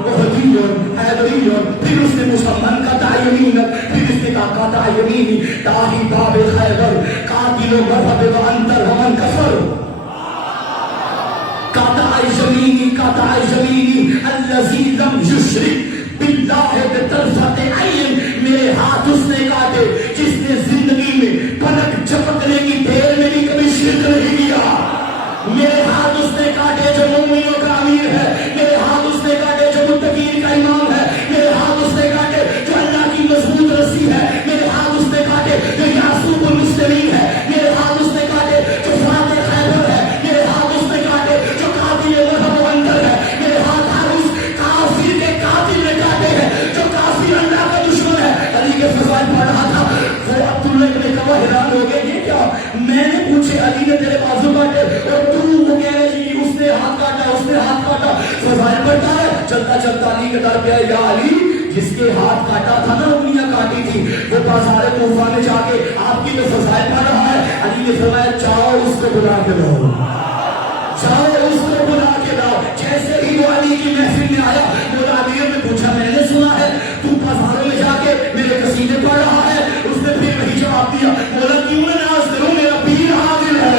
احدی، حیدری۔ پھر اس نے پوچھا من قاطع یمینک؟ پھر اس نے کہا قاطع یمینی داہی باب خیبر، قاتل مرحب وانتر ومن کفر۔ قاطع الجمینی، قاطع الجمینی الذی لم یشرک باللہ بطرفۃ عین، میرے ہاتھ اس نے کاٹے جس نے زندگی میں پلک جھپکنے کی دیر میں بھی کبھی شرک نہیں کیا۔ میرے ہاتھ اس نے کاٹے جو مومنوں کا امیر ہے، میرے ہاتھ اس نے کاٹے جو متقین کا امام ہے، میرے ہاتھ اس نے کاٹے جو اللہ کی مضبوط رسی ہے، میرے ہاتھ اس نے کاٹے جو یعصوب المسلمین ہے، میرے ہاتھ اس نے کاٹے جو فاتح خیبر ہے، میرے ہاتھ اس نے کاٹے جو قاتل مرحب و اندر ہے، میرے ہاتھ ہر اس کافر کے قاتل نے کاٹے ہیں جو کافر اللہ کا دشمن ہے۔ علی کے فضائل پڑھ رہا تھا، وہ عبداللہ ابن قوا حیران ہو گئے، یہ کیا؟ میں نے پوچھے علی نے تیرے بازو کاٹے اور وہ کہہ رہے جی اس نے ہاتھ کاٹا، اس نے ہاتھ کاٹا۔ فضائل پڑھتا ہے، چلتا چلتا علی کے در پہ آیا، یا علی جس کے ہاتھ کاٹا تھا نا انگلیاں کاٹی تھی وہ بازار کوفہ میں جا کے آپ کی تو فضائل پڑھ رہا ہے. علی نے فرمایا جاؤ اس کو بلا کے لاؤ, جاؤ اس کو بلا کے لاؤ. جیسے ہی وہ علی کی محفل میں آیا مولا امیر نے پوچھا میں نے سنا ہے تو بازاروں میں جا کے میرے قصیدے پڑھ رہا ہے. اس نے پھر وہی جواب دیا مولا کیوں نہ ناز کروں میرا پیر حاضر ہے,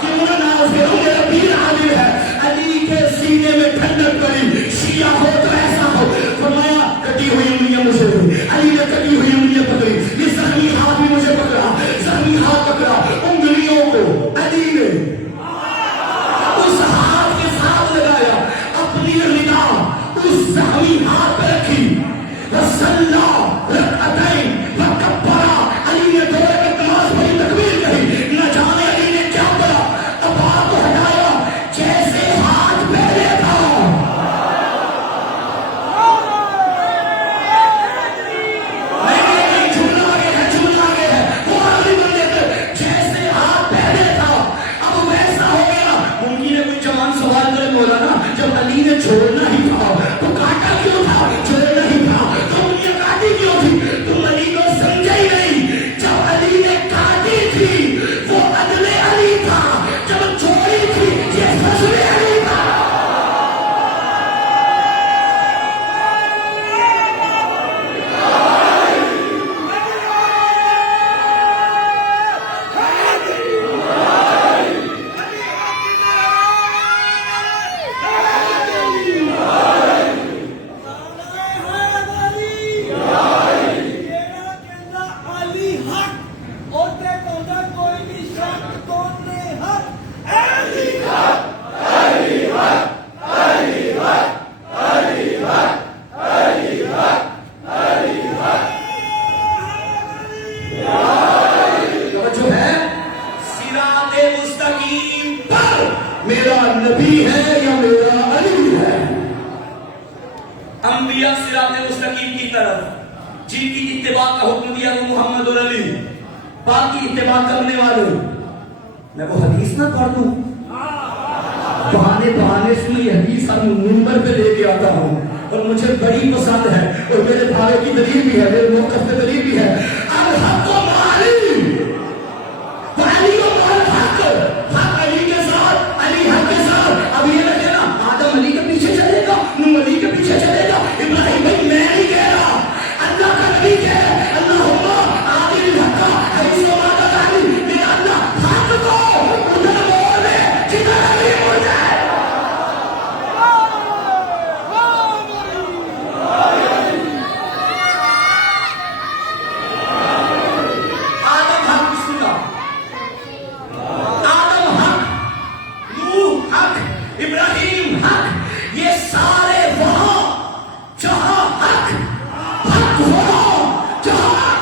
کیوں نہ ناز کروں میرا پیر حاضر ہے. علی کے سینے میں ٹھنڈک پڑی, شیعہ ہو تو ایسا ہو. فرمایا کٹی ہوئی انگلیاں مجھے ہوئی. علی نے کٹی ہوئی انگلیاں پکڑی, یہ زخمی ہاتھ بھی مجھے پکڑا, زخمی ہاتھ پکڑا, انگلیوں کو علی نے اس ہاتھ کے ساتھ لگایا, اپنی ردا اس زخمی ہاتھ پہ رکھی. وصلّا رکعتین وکبرا, علی نے دو رکعت نماز پڑھی, تکبیر کہی. نہ جانے علی نے کیا پڑھا, ابا کو ہٹایا جیسے ہاتھ پہلے تھا. نہیں جھولنا آگے ہے, جھولنا آگے ہے. وہ علی بندے تھے جیسے ہاتھ پہلے تھا اب ویسا ہو گیا. ممکن ہے کوئی جوان سوال کرے مولانا جب علی نے چھوڑنا ہی تھا تو کاٹا کیوں تھا, چھوڑنا ہی تھا تو انگلیاں کاٹی کیوں تھی. تم علی کو سمجھا ہی نہیں. جب علی نے کاٹی تھی وہ عدل علی تھا, جب چھوڑی تھی یہ فضل علی تھا. جو ہے صراط مستقیم پر میرا نبی ہے یا میرا علی ہے. انبیاء صراط مستقیم کی طرف جن کی اتباع کا حکم دیا وہ محمد اور علی, باقی اتباع کرنے والے. میں وہ حدیث نہ پڑھ دوں, بہانے بہانے سے یہ حدیث ہم منبر پہ لے کے آتا ہوں اور مجھے بڑی پسند ہے اور میرے بھائی کی دلیل بھی ہے, میرے موقف پہ دلیل بھی ہے. الحق و علی, علی و الحق, حق علی کے ساتھ, علی حق کے ساتھ. اب یہ لگے نا آدم علی کے پیچھے چلے گا, نوح علی کے پیچھے چلے گا. ابراہیم بھائی میں نہیں کہہ رہا, اللہ کا نبی کہہ رہا ہے اللہم عادل الحق حیث ما دعانی. میرا اللہ حق کو ادھر موڑ دے جدھر علی مڑ جائے. آدم حق کس کا, آدم حق, نوح حق, ابراہیم حق, یہ سارے وہاں جہاں حق, حق وہاں جہاں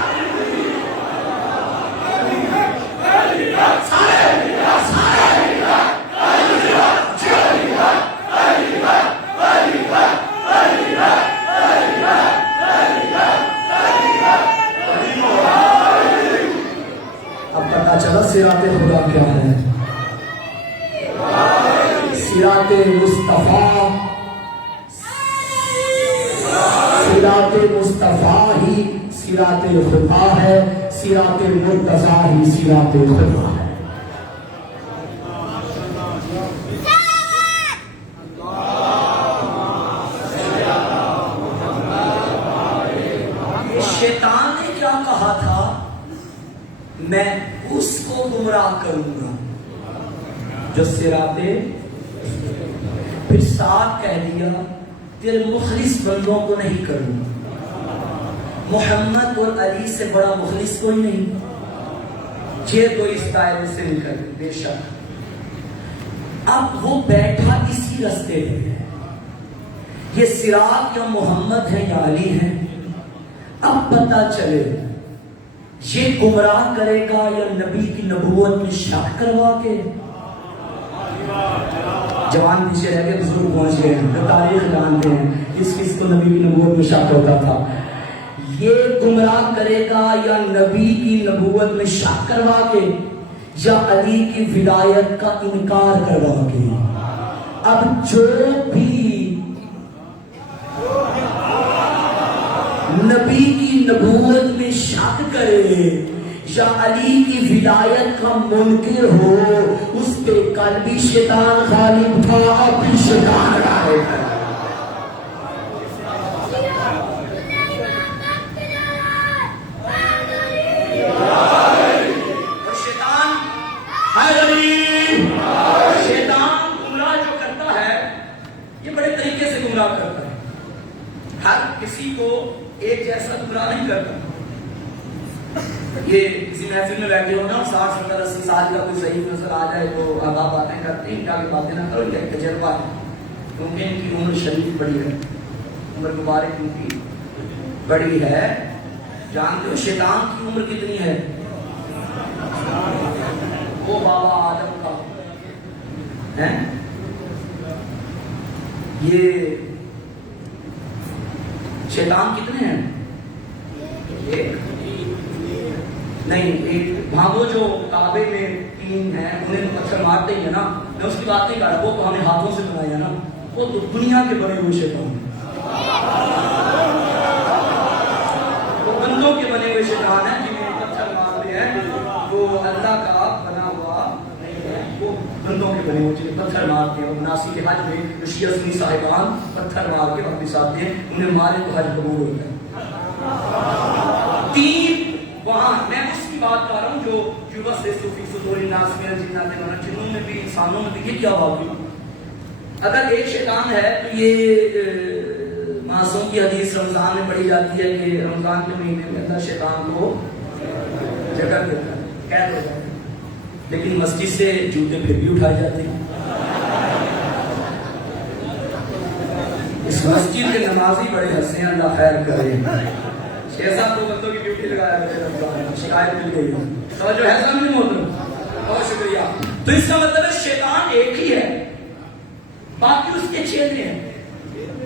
سارے اب پتہ چلا صراط خدا کیا ہے. صراط مصطفیٰ, صراط مصطفیٰ ہی صراط خدا ہے, صراط مرتضیٰ ہی صراط خدا ہے. شیطان نے کیا کہا تھا, میں اس کو گمراہ کروں گا جو صراط, پھر ساتھ کہہ دیا تیرے مخلص بندوں کو نہیں کروں گا. محمد اور علی سے بڑا مخلص کوئی نہیں, یہ تو اس دائرے سے نکل بے شک. اب وہ بیٹھا اسی رستے پہ, یہ صراط یا محمد ہے یا علی ہے. اب پتہ چلے یہ گمراہ کرے گا یا نبی کی نبوت میں شک کروا کے. جوان پیچھے رہ کے بزرگ پہنچ گئے ہیں, جو تاریخ جانتے ہیں کس کس کو نبی کی نبوت میں شک ہوتا تھا. یہ گمراہ کرے گا یا نبی کی نبوت میں شک کروا کے یا علی کی ولایت کا انکار کروا کے. اب جو بھی نبی کی نبوت میں شک کرے یا علی کی ولایت کا منکر ہو، اس پہ کل بھی شیطان غالب تھا، اب بھی شیطان غالب ہے۔ ہر کسی کو ایک جیسا گمراہ نہیں کرتا۔ یہ کسی محفل میں بیٹھے ہو نا، 60 70 80 سال کا کوئی صحیح نظر آ جائے تو اب آپ باتیں کرتے ہیں، کیا باتیں نہ کرو، یہ تجربہ ہے، کیونکہ ان کی عمر شریف بڑی ہے، عمر مبارک ان کی بڑی ہے۔ جانتے ہو شیطان کی عمر کتنی ہے؟ وہ بابا آدم کا ہے۔ یہ شیطان کتنے ہیں؟ ایک نہیں، ایک۔ ہاں وہ جو کعبے میں 3 ہیں، انہیں پتھر مارتے ہی ہے نا، میں اس کی بات نہیں کر رہا، وہ تو ہمیں ہاتھوں سے بنایا ہے نا، وہ تو دنیا کے بنے ہوئے شیطان ہیں، وہ بندوں کے بنے ہوئے شیطان ہیں جنہیں پتھر مارتے ہیں، وہ اللہ کا بنا ہوا وہ بندوں کے بنے ہوئے جنہیں پتھر مارتے ہیں۔ وہ مناسی کے حج میں جو شیعہ سنی صاحبان پتھر مار کے واپس آتے ہیں، انہیں مارے تو حج قبول ہوتا ہے۔ 3 وہاں، میں اس کی بات کر رہا ہوں جو یوبس سے صوفی صدور الناس میں جنات میں، جنوں میں بھی انسانوں میں بھی، یہ کیا واقعی؟ اگر ایک شیطان ہے تو یہ معصوم کی حدیث رمضان میں پڑھی جاتی ہے کہ رمضان کے مہینے میں اللہ شیطان کو جگہ دیتا ہے، قید ہو جاتا ہے، لیکن مسجد سے جوتے پھر بھی اٹھائے جاتے ہیں۔ اس مسجد کے نمازی بڑے ہنسے ہیں، اللہ خیر کرے۔ 6-7 بندوں کی ڈیوٹی لگایا گیا، شکایت مل گئی، توجہ ہے سامنے محترم، بہت شکریہ۔ تو اس کا مطلب ہے شیطان ایک ہی ہے، باقی اس کے چیلے ہیں،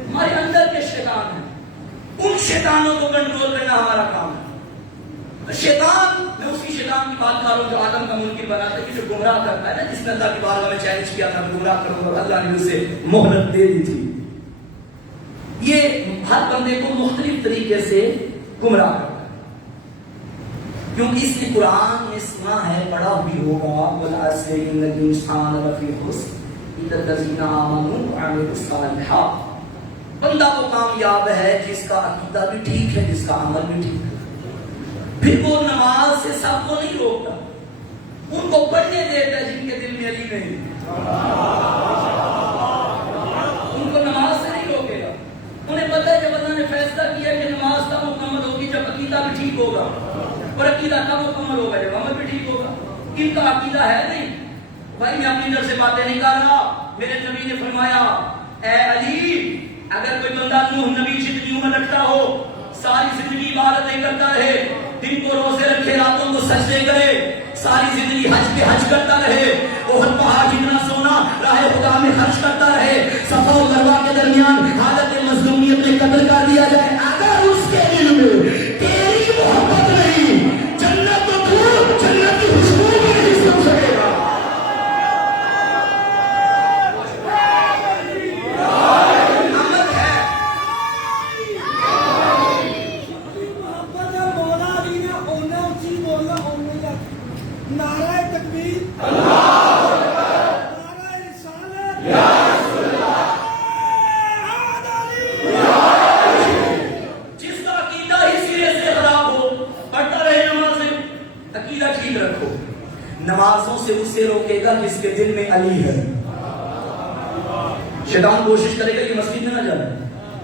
ہمارے اندر کے شیطان ہیں، ان شیطانوں کو کنٹرول کرنا ہمارا کام ہے۔ شیطان، میں اسی شیطان کی بات کر رہا ہوں جو آدم کا منکر بنا تھا، کہ جو گمراہ کرتا ہے نا، جس نے اللہ کی بارگاہ میں چیلنج کیا تھا گمراہ کروں گا، اللہ نے اسے مہلت دے دی تھی۔ یہ ہر بندے کو مختلف طریقے سے گمراہ کرتا ہے، کیونکہ اس لیے قرآن میں سنا ہے، پڑھا بھی ہوگا، وَالْعَصْرِ إِنَّ الْإِنسَانَ لَفِي خُسْرٍ إِلَّا الَّذِينَ آمَنُوا وَعَمِلُوا الصَّالِحَاتِ۔ بندہ وہ کامیاب ہے جس کا عقیدہ بھی ٹھیک ہے، جس کا عمل بھی ٹھیک ہے۔ پھر وہ نماز سے سب کو نہیں روکتا، ان کو پڑھنے دیتا ہے جن کے دل میں علی نہیں، ان کو نماز سے نہیں روکے گا۔ انہیں پتہ ہے جب اللہ نے فیصلہ کیا کہ نماز تب مکمل ہوگی جب عقیدہ بھی ٹھیک ہوگا، اور عقیدہ تب مکمل ہوگا جب عمل بھی ٹھیک ہوگا۔ ان کا عقیدہ ہے نہیں، بھائی میں اپنی طرف سے باتیں نہیں کر رہا، میرے نبی نے فرمایا اے علی، اگر کوئی بندہ نوح نبی جتنی عمر رکھتا ہو، ساری زندگی عبادتیں کرتا رہے، دن کو روزے رکھے، راتوں کو سجدے کرے، ساری زندگی حج پہ حج کرتا رہے، احد پہاڑ جتنا سونا راہ خدا میں خرچ کرتا رہے، صفا و مروہ کے درمیان حالت مظلومیت میں قتل کر دیا جائے، اگر اس کے دل میں تیری محبت نہیں، جنت تو دور، جنت کی خوشبو بھی نہیں سن سکے گا۔ نمازوں سے اسے روکے گا جس کے دل میں علی ہے۔ شیطان کوشش کرے گا یہ مسجد میں نہ جائے،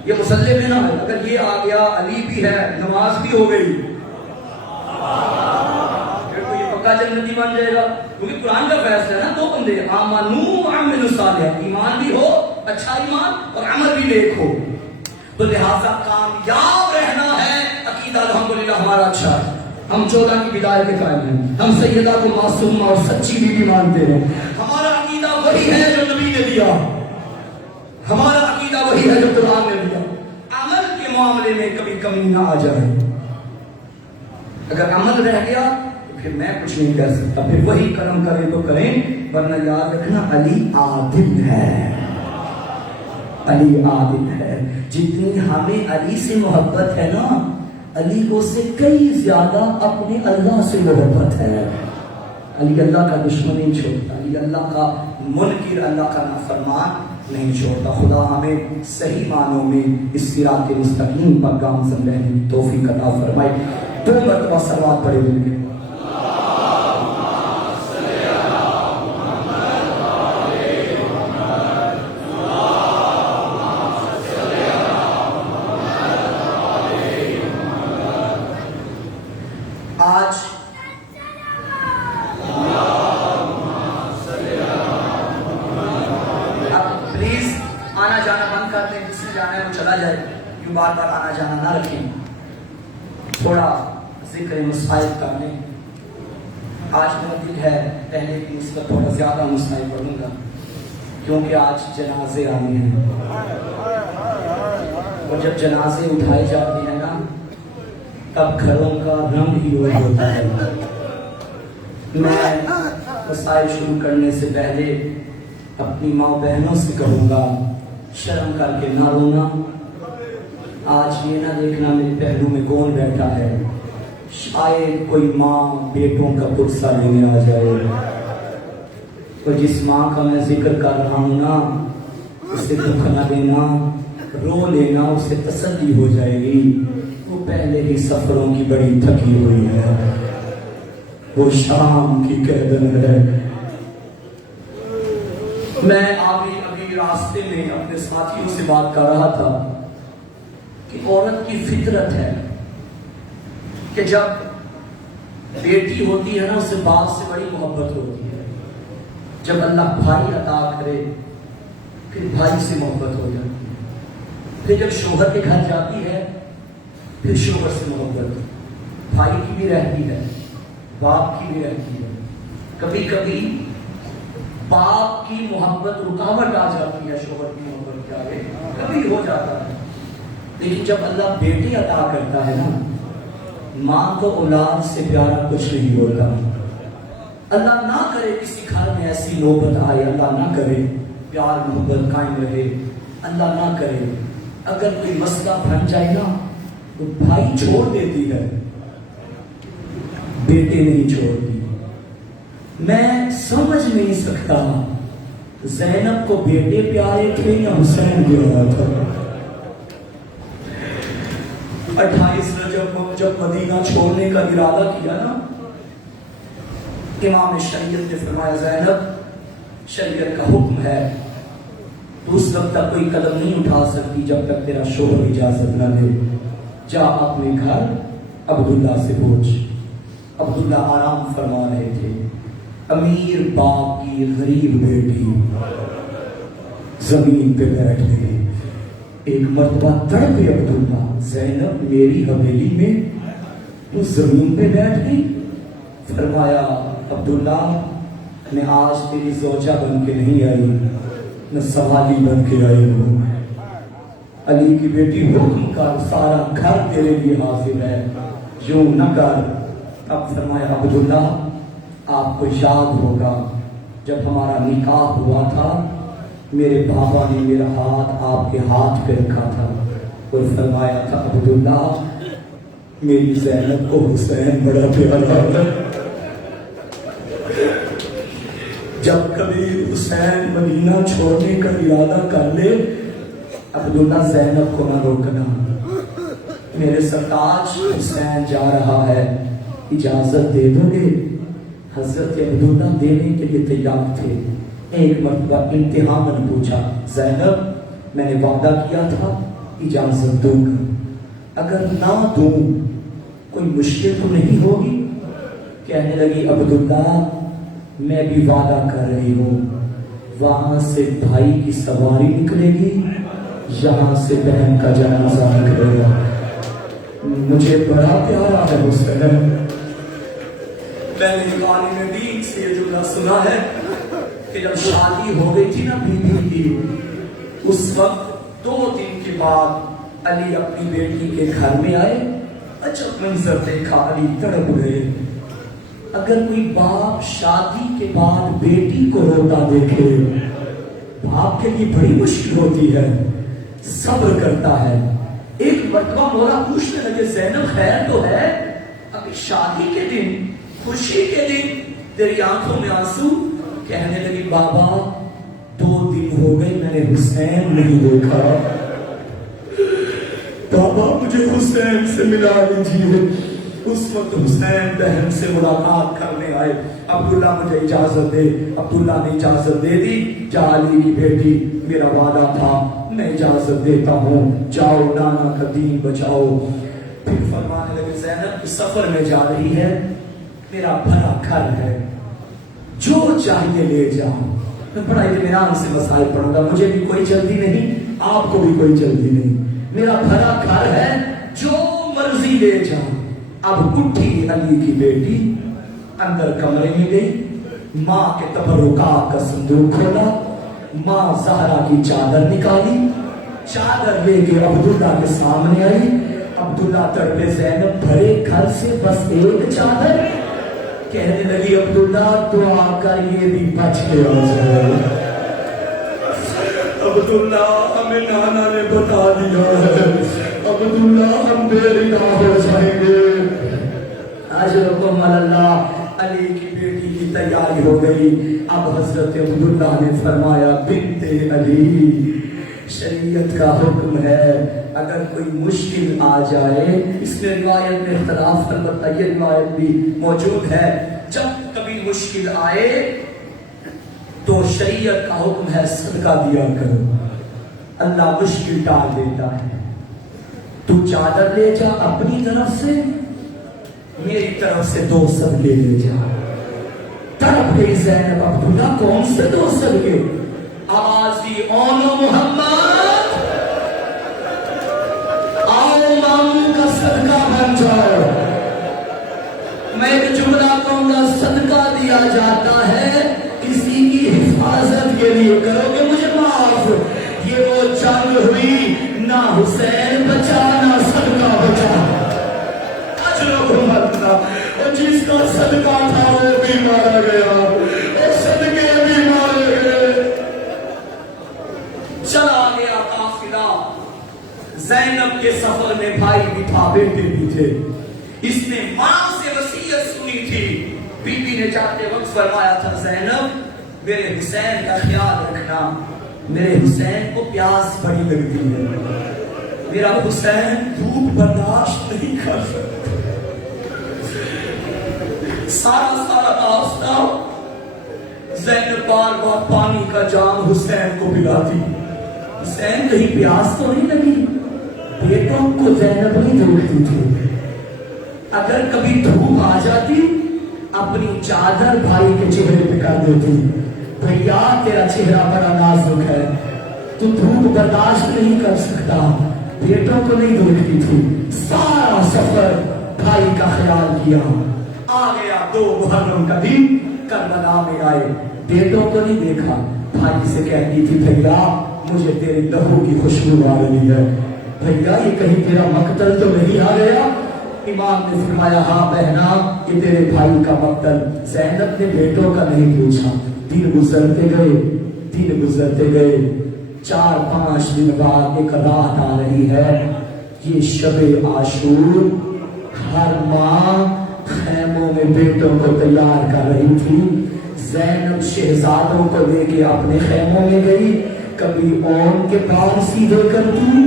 یہ مصلی میں نہ ہو، اگر یہ آ گیا علی بھی ہے، نماز بھی ہو گئی، پھر تو یہ پکا جنتی بن جائے گا، کیونکہ قرآن کا فیصلہ ہے نا، 2 بندے آمنوا وعملوا الصالحات، ایمان بھی ہو، اچھا ایمان، اور عمل بھی نیک ہو، تو لہٰذا کامیاب رہنا ہے۔ عقیدہ الحمدللہ ہمارا اچھا ہے، ہم 14 کی بداية کے قائم ہیں، ہم سیدہ کو معصومہ اور سچی بیوی مانتے ہیں، ہمارا عقیدہ وہی ہے جو نبی نے دیا، ہمارا عقیدہ وہی ہے جو قرآن نے دیا۔ عمل کے معاملے میں کبھی کمی نہ آ جائے، اگر عمل رہ گیا تو پھر میں کچھ نہیں کر سکتا، پھر وہی کرم کریں تو کریں، ورنہ یاد رکھنا علی عادل ہے، علی عادل ہے۔ جتنی ہمیں علی سے محبت ہے نا، علی کو سے کئی زیادہ اپنے اللہ سے محبت ہے. علی اللہ کا دشمن نہیں چھوڑتا، علی اللہ کا منکر، اللہ کا نافرمان نہیں چھوڑتا. خدا ہمیں صحیح معنوں میں اس صراط مستقیم پر گامزن رہنے کی توفیق عطا فرمائے. 2 مرتبہ صلوات پڑھے مل کے. آج اب پلیز آنا جانا بند کر دیں، جس نے جانا ہے وہ چلا جائے، یوں بار بار آنا جانا نہ رکھیں. تھوڑا ذکر مسائل کر لیں. آج میرا دل ہے پہلے کی نسبت تھوڑا زیادہ مسائل پڑھوں گا، کیونکہ آج جنازے آنے ہیں، اور جب جنازے اٹھائے جاتے ہیں نا تب گھروں کا رنگ ہی اور ہوتا ہے. میں مسائل شروع کرنے سے پہلے اپنی ماں بہنوں سے کہوں گا شرم کر کے نہ رونا. آج یہ نہ دیکھنا میرے پہلو میں کون بیٹھا ہے، شاید کوئی ماں بیٹوں کا پرسہ لینے آ جائے. اور جس ماں کا میں ذکر کر رہا ہوں نا، اسے دکھ نہ دینا، رو لینا، اسے تسلی ہو جائے گی. وہ پہلے ہی سفروں کی بڑی تھکی ہوئی ہے، وہ شام کی قیدن ہے. میں ابھی راستے میں اپنے ساتھیوں سے بات کر رہا تھا کہ عورت کی فطرت ہے کہ جب بیٹی ہوتی ہے نا اسے باپ سے بڑی محبت ہوتی ہے. جب اللہ بھائی عطا کرے پھر بھائی سے محبت ہو جاتی ہے. پھر جب شوہر کے گھر جاتی ہے پھر شوہر سے محبت بھائی کی بھی رہتی ہے، باپ کی بھی رہتی ہے. کبھی کبھی باپ کی محبت رکاوٹ آ جاتی ہے شوہر کی محبت کے آگے، کبھی ہو جاتا ہے. لیکن جب اللہ بیٹی عطا کرتا ہے نا، ماں کو اولاد سے پیارا کچھ نہیں ہوتا. اللہ نہ کرے کسی گھر میں ایسی نوبت آئے، اللہ نہ کرے پیار محبت قائم رہے، اللہ نہ کرے. اگر کوئی مسئلہ بن جائے نا تو بھائی چھوڑ دیتی ہے، بیٹے نہیں چھوڑتی. میں سمجھ نہیں سکتا زینب کو بیٹے پیارے تھے یا حسین پیارا تھا. 28 رجب جب مدینہ چھوڑنے کا ارادہ کیا نا، امام شریعت نے فرمایا زینب شریعت کا حکم ہے تو اس وقت تک کوئی قدم نہیں اٹھا سکتی جب تک تیرا شوہر اجازت نہ دے. جا اپنے گھر عبداللہ سے پوچھ. عبداللہ آرام فرما رہے تھے. امیر باپ کی غریب بیٹی زمین پہ بیٹھ گئی. ایک مرتبہ تڑپے عبداللہ، زینب میری حویلی میں تو زمین پہ بیٹھ گئی. فرمایا عبداللہ میں آج تیری زوجہ بن کے نہیں آئی، میں سوالی بن کے آئی ہوں. علی کی بیٹی حکم کر، سارا گھر تیرے لیے حاضر ہے، یوں نہ کر. اب فرمایا عبداللہ آپ کو یاد ہوگا جب ہمارا نکاح ہوا تھا میرے بابا نے میرا ہاتھ آپ کے ہاتھ پہ رکھا تھا اور فرمایا تھا عبداللہ میری زینب کو حسین بڑا پیارا ہے. جب کبھی حسین مدینہ چھوڑنے کا ارادہ کر لے عبداللہ زینب کو نہ روکنا. میرے سرتاج حسین جا رہا ہے، اجازت دے دو گے؟ حضرت عبداللہ دینے کے لیے تیار تھے. ایک مرتبہ امتحان پوچھا، زینب میں نے وعدہ کیا تھا اجازت دوں گا، اگر نہ دوں کوئی مشکل تو نہیں ہوگی؟ کہنے لگی عبداللہ میں بھی وعدہ کر رہی ہوں، وہاں سے بھائی کی سواری نکلے گی، یہاں سے بہن کا جنازہ نکلے گا. مجھے بڑا پیارا ہے حسین. میں نے قرآن میں سے یہ جملہ سنا ہے کہ جب شادی ہو گئی تھی نا بیوی کی، اس وقت 2 دن کے بعد علی اپنی بیٹی کے گھر میں آئے. عجب منظر دیکھا، علی تڑپ گئے. اگر کوئی باپ شادی کے بعد بیٹی کو روتا دیکھے باپ کے لیے بڑی مشکل ہوتی ہے. صبر کرتا ہے ایک مرتبہ مولا پوچھنے لگے زینب خیر تو ہے؟ ابھی شادی کے دن، خوشی کے دن تیری آنکھوں میں آنسو؟ کہنے لگی بابا 2 دن ہو گئے میں نے حسین نہیں دیکھا، بابا مجھے حسین سے ملا لیجیے۔ اس وقت حسین بہن سے ملاقات کرنے آئے، عبداللہ مجھے اجازت دے۔ عبداللہ نے اجازت دے دی، جا علی کی بیٹی میرا وعدہ تھا میں اجازت دیتا ہوں، جاؤ نانا کا دین بچاؤ۔ پھر فرمانے لگے زینب کی سفر میں جا رہی ہے، میرا بھرا گھر ہے، جو چاہیے لے جاؤ، میں بڑا اطمینان سے مسائل پڑھوں گا، مجھے بھی کوئی جلدی نہیں، آپ کو بھی کوئی جلدی نہیں، میرا بھرا گھر ہے، جو مرضی لے جاؤ۔ اب اٹھی علی کی بیٹی، اندر کمرے میں گئی، ماں کے تبرکات کا صندوق کھولا، ماں زہرا کی چادر نکالی، چادر لے کے عبداللہ کے سامنے آئی۔ عبداللہ تڑپے زینب بھرے گھر سے بس ایک چادر؟ کہنے لگی عبداللہ دعا کر یہ بھی بچ کے ہو جائے۔ عبداللہ ہمیں نانا نے بتا دیا ہے، عبداللہ ہم بے رہا ہو جائیں گے۔ اجرکم اللہ، علی کی بیٹی کی تیاری ہو گئی۔ اب حضرت عبداللہ نے فرمایا بنت علی، شریعت کا حکم ہے اگر کوئی مشکل آ جائے، اس میں روایت میں اختلاف، البتہ یہ روایت بھی موجود ہے، جب کبھی مشکل آئے تو شریعت کا حکم ہے صدقہ دیا کرو، اللہ مشکل ٹال دیتا ہے۔ تو چادر لے جا اپنی طرف سے، میری طرف سے 2 صدقے لے جا۔ تڑپ گئی زینب، عبداللہ کون سے 2 صدقے؟ آواز دی اونو محمد، آؤ ماموں کا صدقہ بن جاؤ۔ میں ایک جملہ کہوں گا، صدقہ دیا جاتا ہے کسی کی حفاظت کے لیے، کرو کہ مجھے معاف، یہ وہ جنگ ہوئی نہ حسین بچا نہ صدقہ بچا۔ اور جس کا صدقہ تھا وہ بھی مارا گیا، اور صدقے بھی مارے گئے۔ چلا گیا قافلہ، زینب کے سفر میں بھائی بھی تھا، بیٹے بھی تھے۔ اس نے ماں سے وصیت سنی تھی، بی بی نے جاتے وقت فرمایا تھا زینب میرے حسین کا خیال رکھنا، میرے حسین کو پیاس بڑی لگتی ہے، میرا حسین دھوپ برداشت نہیں کر سکتا۔ سارا راستہ زینب بار بار پانی کا جام حسین کو پلاتی، حسین کہیں پیاس تو نہیں لگی؟ بیٹوں کو زینب نہیں روکتی تھی، اگر کبھی دھوپ آ جاتی اپنی چادر بھائی کے چہرے پہ کر دیتی، بھیا تیرا چہرہ بڑا نازک ہے، تو دھوپ برداشت نہیں کر سکتا، بیٹوں کو نہیں روکتی تھی۔ سارا سفر بھائی کا خیال کیا، آ گیا 2 محرم کا دن، کربلا میں آئے، بیٹوں کو نہیں دیکھا، بھائی سے کہتی تھی بھیا مجھے تیرے لہو کی خوشبو آ رہی ہے، بھیا یہ کہیں تیرا مقتل تو نہیں آ گیا؟ امام نے فرمایا ہاں بہنا یہ تیرے بھائی کا مقتل۔ زینب نے بیٹوں کا نہیں پوچھا، دن گزرتے گئے 4-5 دن بعد ایک رات آ رہی ہے، یہ شب عاشور، ہر ماں خیموں میں بیٹوں کو تیار کر رہی تھی۔ زینب شہزادوں کو لے کے اپنے خیموں میں گئی، کبھی اون کے پاؤں سیدھے کرتی،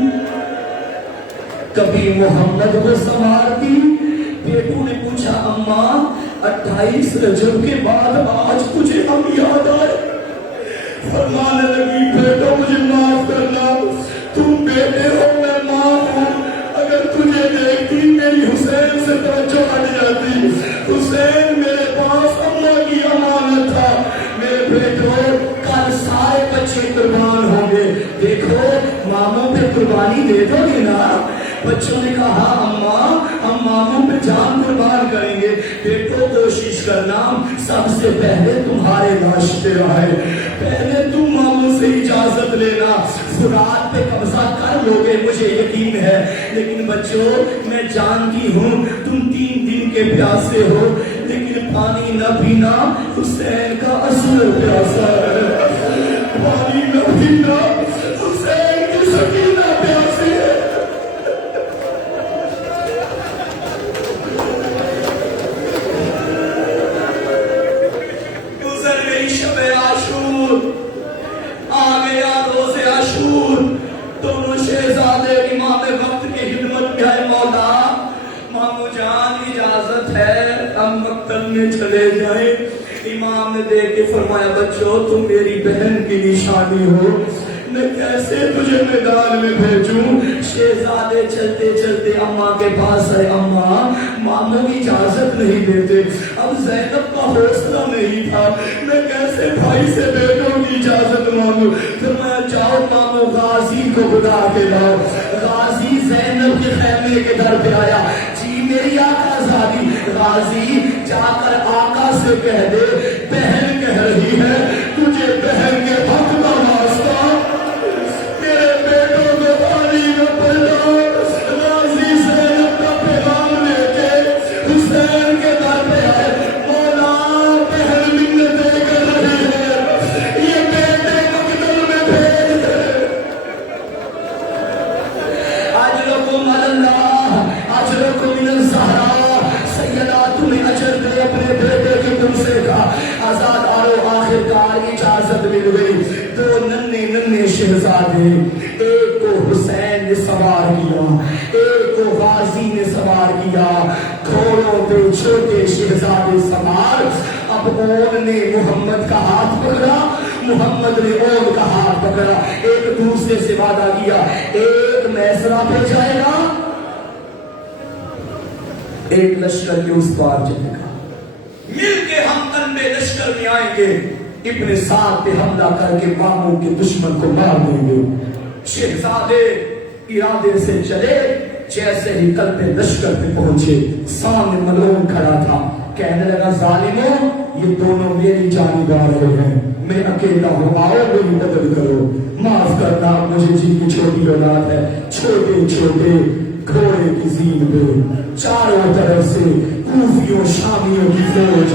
کبھی محمد کو سنوارتی۔ بیٹوں نے پوچھا اماں 28 رجب کے بعد آج تجھے ہم یاد آئے؟ فرمانے لگی بیٹو مجھے معاف کرنا، تم بیٹے ہو میں ماں ہوں، اگر تجھے دیکھتی میری حسین سے توجہ ہٹ جاتی، حسین میرے پاس اللہ کی امانت تھا، میرے بیٹو کل سارے بچے قربان ہوں گے، دیکھو ماموں پہ قربانی دے دو گے نا؟ بچوں نے کہا اماں ہم ماموں پہ جان قربان کریں گے۔ بیٹو کوشش کرنا سب سے پہلے تمہارے راستے آئے، پہلے تم ماموں سے اجازت لینا، فرات پہ قبضہ کر لو گے مجھے یقین ہے، لیکن بچوں میں جانتی ہوں تم 3 دن کے پیاسے ہو، لیکن پانی نہ پینا حسین کا اصل پیاسا ہے، پانی نہ پینا حسین کی سکینہ پیاسی ہے۔ جان اجازت ہے ہم مقتل میں چلے جائیں؟ امام نے دیکھ کے فرمایا بچوں تم میری بہن کی نشانی ہو، میں کیسے تجھے میدان میں بھیجوں؟ شہزادے چلتے چلتے اماں کے پاس آئے، اماں ماموں کی اجازت نہیں دیتے۔ اب زینب کا حوصلہ نہیں تھا، میں کیسے بھائی سے بیٹوں کی اجازت مانگوں؟ فرمایا جاؤ ماموں غازی کو بلا کے لاؤ۔ غازی زینب کے خیمے کے در پہ آیا، جی میری آقا زادی۔ غازی جا کر آقا سے کہہ دے بہن کہہ رہی ہے تجھے بہن کے حق کا واسطہ میرے بیٹوں کو پانی نہ پلاؤ۔ غازی زینب کا پیغام لے کے حسین کے در پہ آئے، مولا بہن منتیں کر رہی ہے یہ بیٹے کو مقتل میں بھیج دے۔ اجرکم اللہ اجرکم من الزہرا، سیدہ تمہیں اجر دے اپنے بیٹے کی تم سے کہا۔ آزاد آرو آخرکار اجازت مل گئی۔ دو ننے ننے شہزادے، ایک کو حسین نے سوار کیا، ایک کو غازی نے سوار کیا، گھوڑوں پہ چھوٹے شہزادے سوار۔ اب اون نے محمد کا ہاتھ پکڑا، محمد نے اون کا ہاتھ پکڑا، ایک دوسرے سے وعدہ کیا ایک میسرا پہ جائے گا، ایک لشکر کے اس پار چلے گا، مل کے ہم انبے لشکر میں آئیں گے، ابن سعد پہ حملہ کر کے ماموں کے دشمن کو مار دیں گے۔ شہزادے ارادے سے چلے، جیسے ہی قلب لشکر پہ پہنچے سامنے ملعون کھڑا تھا، کہنے لگا ظالموں یہ دونوں میری جانب آ رہے ہیں، میں اکیلا ہوں، آؤ میری مدد کرو، معاف کرنا مجھے جن کی چھوٹی اولاد ہے۔ چھوٹے چھوٹے گھوڑے کی زین پہ چاروں طرف سے کوفیوں شامیوں کی فوج،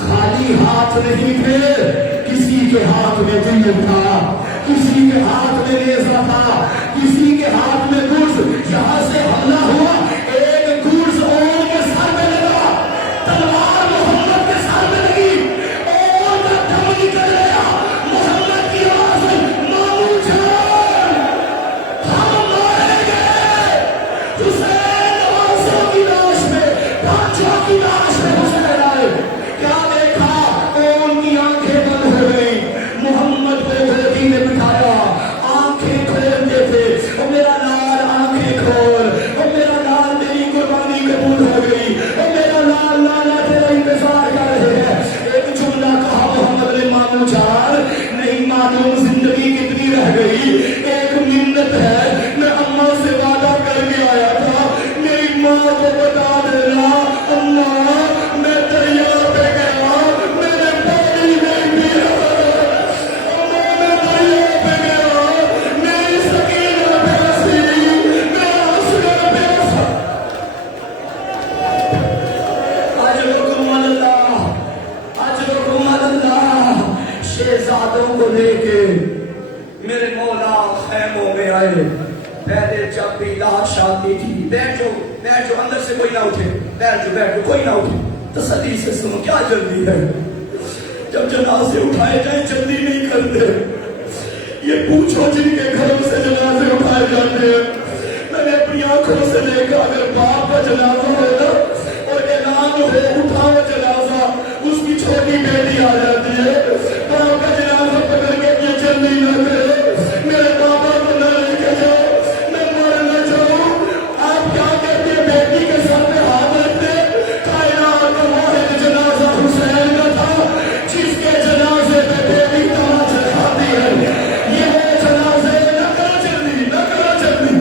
خالی ہاتھ نہیں تھے، کسی کے ہاتھ میں تیر تھا، کسی کے ہاتھ میں نیزہ تھا، کسی کے ہاتھ میں گرز۔ یہاں سے حملہ ہوا، ایک گرز اور کے سر میں لگا، تلوار محمد کے سر میں لگی، اور کا دم نکل گیا۔ محمد کی آواز ماموں جان ہم مارے گئے، حسین آنسوں کی لاش میں، بادشاہ کی لاش میں حسین آئے۔ کیا دیکھا؟ ان کی آنکھیں بند ہو گئی، محمد کو گودی میں بٹھایا، آنکھیں کھولتے تھے، او میرا لال آنکھیں کھول، او میرا لال تیری قربانی قبول ہو گئی، او میرا لال لالا تیرا انتظار کر رہے ہیں۔ ایک جملہ کہا محمد نے ماموں جان نہیں معلوم زندگی کتنی رہ گئی، ایک منت ہے، میں اماں سے وعدہ کر کے آیا تھا، میری ماں کو بتا دینا اماں میں دریا پہ گیا، میرے پانی نہیں پیا، اماں میں دریا پہ گیا، میری سکینہ پیاسی، میرا حسین پیاسا۔ اجرکم اللہ اجرکم اللہ، شہزادوں کو لے کے میرے مولا خیموں میں آئے۔ پہلے جب بھی لاش آتی تھی، بیٹھو بیٹھو اندر سے کوئی نہ اٹھے، بیٹھو بیٹھو کوئی نہ اٹھے، تسلی سے سنو کیا جلدی ہے؟ جب جنازے اٹھائے جائیں جلدی نہیں کرتے، یہ پوچھو جن کے گھروں سے جنازے اٹھائے جاتے ہیں، میں نے اپنی آنکھوں سے دیکھا اگر باپ کا جنازہ ہوگا اور اعلان ہو اٹھاؤ جنازہ، اس کی چھوٹی بیٹی آ جاتی ہے، باپ کا جنازہ پکڑ کے یہ جلدی نہ کرے، میرے پاپا کو نہ لے کے جاؤ، میں مر نہ جاؤں۔ آپ کیا کہتے ہیں؟ بیٹی کے سر پہ ہاتھ رکھتے، کائنات کا واحد جنازہ حسین کا تھا، جس کے جنازے پہ بیٹی تماچے کھاتی ہے، یہ ہے جنازے۔ نہ کرو جلدی، نہ کرو جلدی۔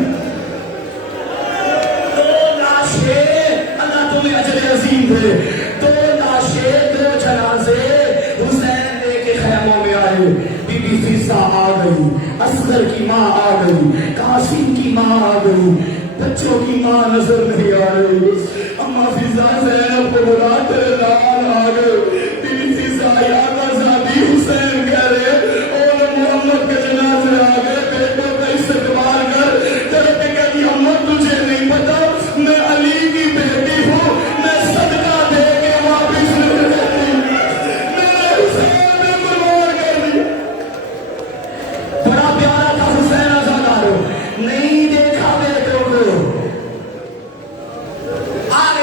دو لاشیں، اللہ تمہیں اجر عظیم دے، دو لاشیں، دو جنازے حسین لے کے خیموں میں آئے۔ بی بی فضا آ گئی، اصغر کی ماں آ گئی، قاسم کی ماں آ گئی، بچوں کی ماں نظر نہیں آ رہی۔ اماں فضا زینب کو بلا تیرے لال آ گئے، بی بی فضا یا آزادی حسین کہہ رہے اور محمد کے جنازے آ گئے، بیٹوں کا استقبال کر۔ جب کہ کہتی اماں تجھے نہیں پتا میں علی کی بیٹی ہوں، میں صدقہ دے کے واپس نہیں رہتی، میرے حسین نے قربان کر دی۔ بڑا پیارا تھا حسین آزادارو، نہیں دیکھا بیٹوں کو،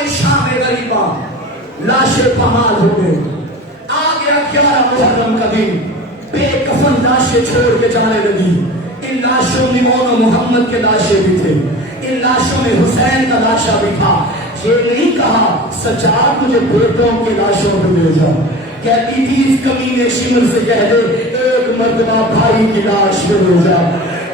گئی شام غریبہ، لاشیں پامال ہو گئے. آ گیا 11 محرم کا دن، بے کفن لاشیں چھوڑ کے جانے لگی. ان لاشوں میں مولا محمد کے لاشیں بھی تھے، ان لاشوں میں حسین کا لاشا بھی تھا. یہ نہیں کہا سجاد مجھے بیٹوں کے لاشوں کو لے جا، کہتی تھی اس کمینے شمر سے کہہ دے ایک مرتبہ بھائی کی لاش پہ لے جا.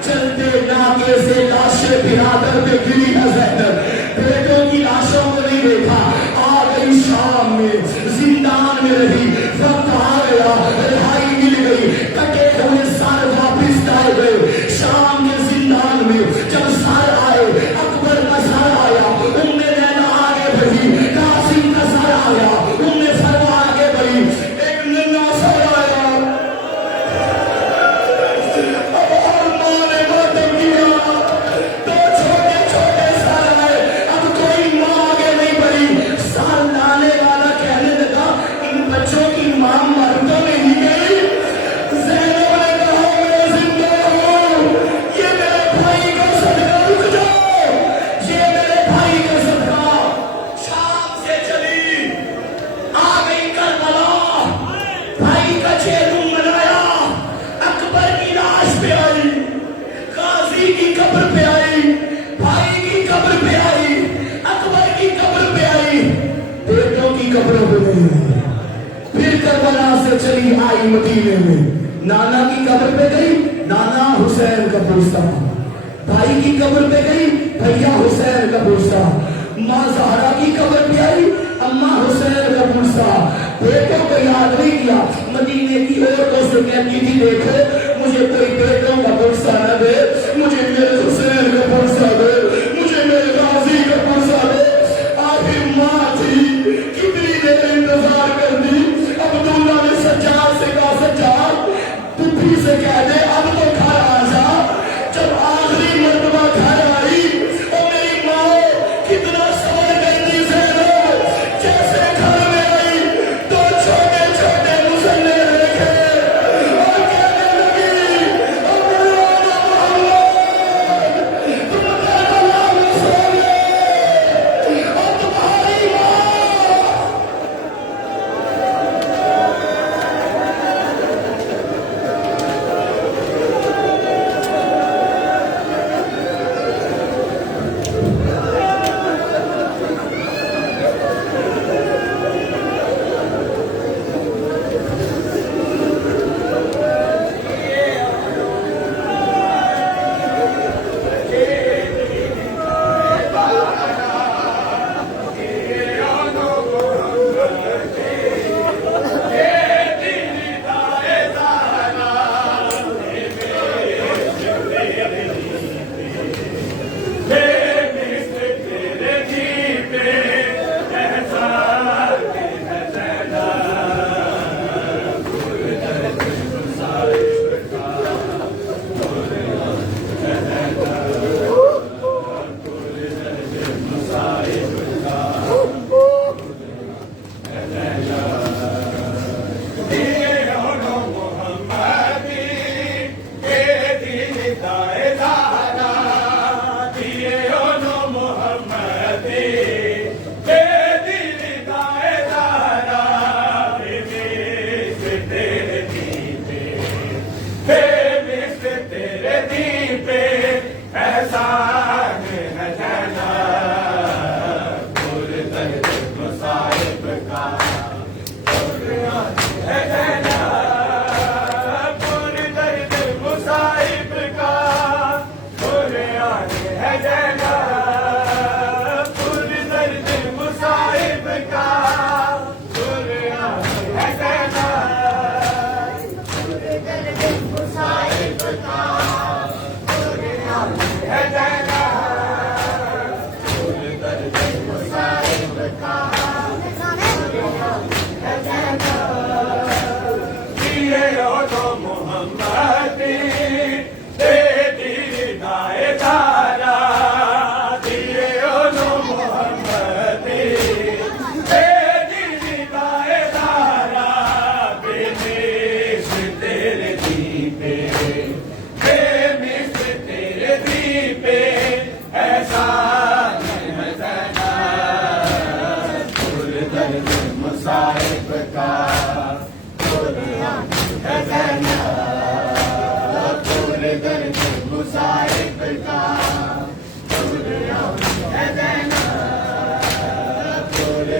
چلتے ناکے سے لاشیں برادر پہ گری ہے زینب، بیٹوں کی لاشوں کو نہیں دیکھا. آ گئی شام میں، زندان میں رہی، وقت آ گیا، رہائی مل گئی، کٹے ہوئے سر واپس ڈال گئے. شام کے زندان میں جب سر آئے، اکبر کا سر آیا، ام لیلا آگے بڑھی، قاسم کا سر آیا، ام سلمہ آگے بڑھی، ایک ننھا سر آیا. اور ماں نے ماتم کیا، دو چھوٹے چھوٹے سر آئے، اب کوئی ماں آگے نہیں بڑھی. سر لانے والا کہنے لگا ان بچوں کی ماں مر تو نہیں گئی. زینب نے کہا میں زندہ ہوں، یہ میرے بھائی کا صدقہ، رک جاؤ، یہ میرے بھائی کا صدقہ. شام سے چلی، آ گئی کربلا، بھائی کا چہرہ منایا. اکبر کی لاش پہ آئی، غازی کی قبر پہ آئی، بھائی کی قبر پہ آئی، اکبر کی قبر پہ آئی، بیٹوں کی قبروں پہ نہیں آئی. پھر کربلا سے چلی آئی مدینے میں، نانا کی قبر پہ گئی، نانا حسین کا پوچھتا. بھائی کی قبر پہ گئی، بھیا حسین کا پوچھتا. ماں زہرا کی قبر پہ آئی، اماں حسین کا پوچھتا. بیٹوں کو یاد نہیں کیا، مدینے کی عورتوں سے کہتی تھی دیکھو مجھے کوئی بیٹوں کا پرسہ نہ دے، مجھے میرے حسین کا پرسہ دے، مجھے میرے غازی کا پرسہ دے. آخر ماں تھی، کتنی دیر انتظار کر دی. عبداللہ نے سجاد سے کہا سجاد پپھی سے کہہ دے اب تو گھر آ جا. جب آخری مرتبہ گھر آئی، او میری ماں کتنا صبر کرتی زینب، جیسے گھر میں آئی دو چھوٹے چھوٹے مسلے دیکھے اور کہنے لگی او مولا محمد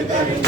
Let it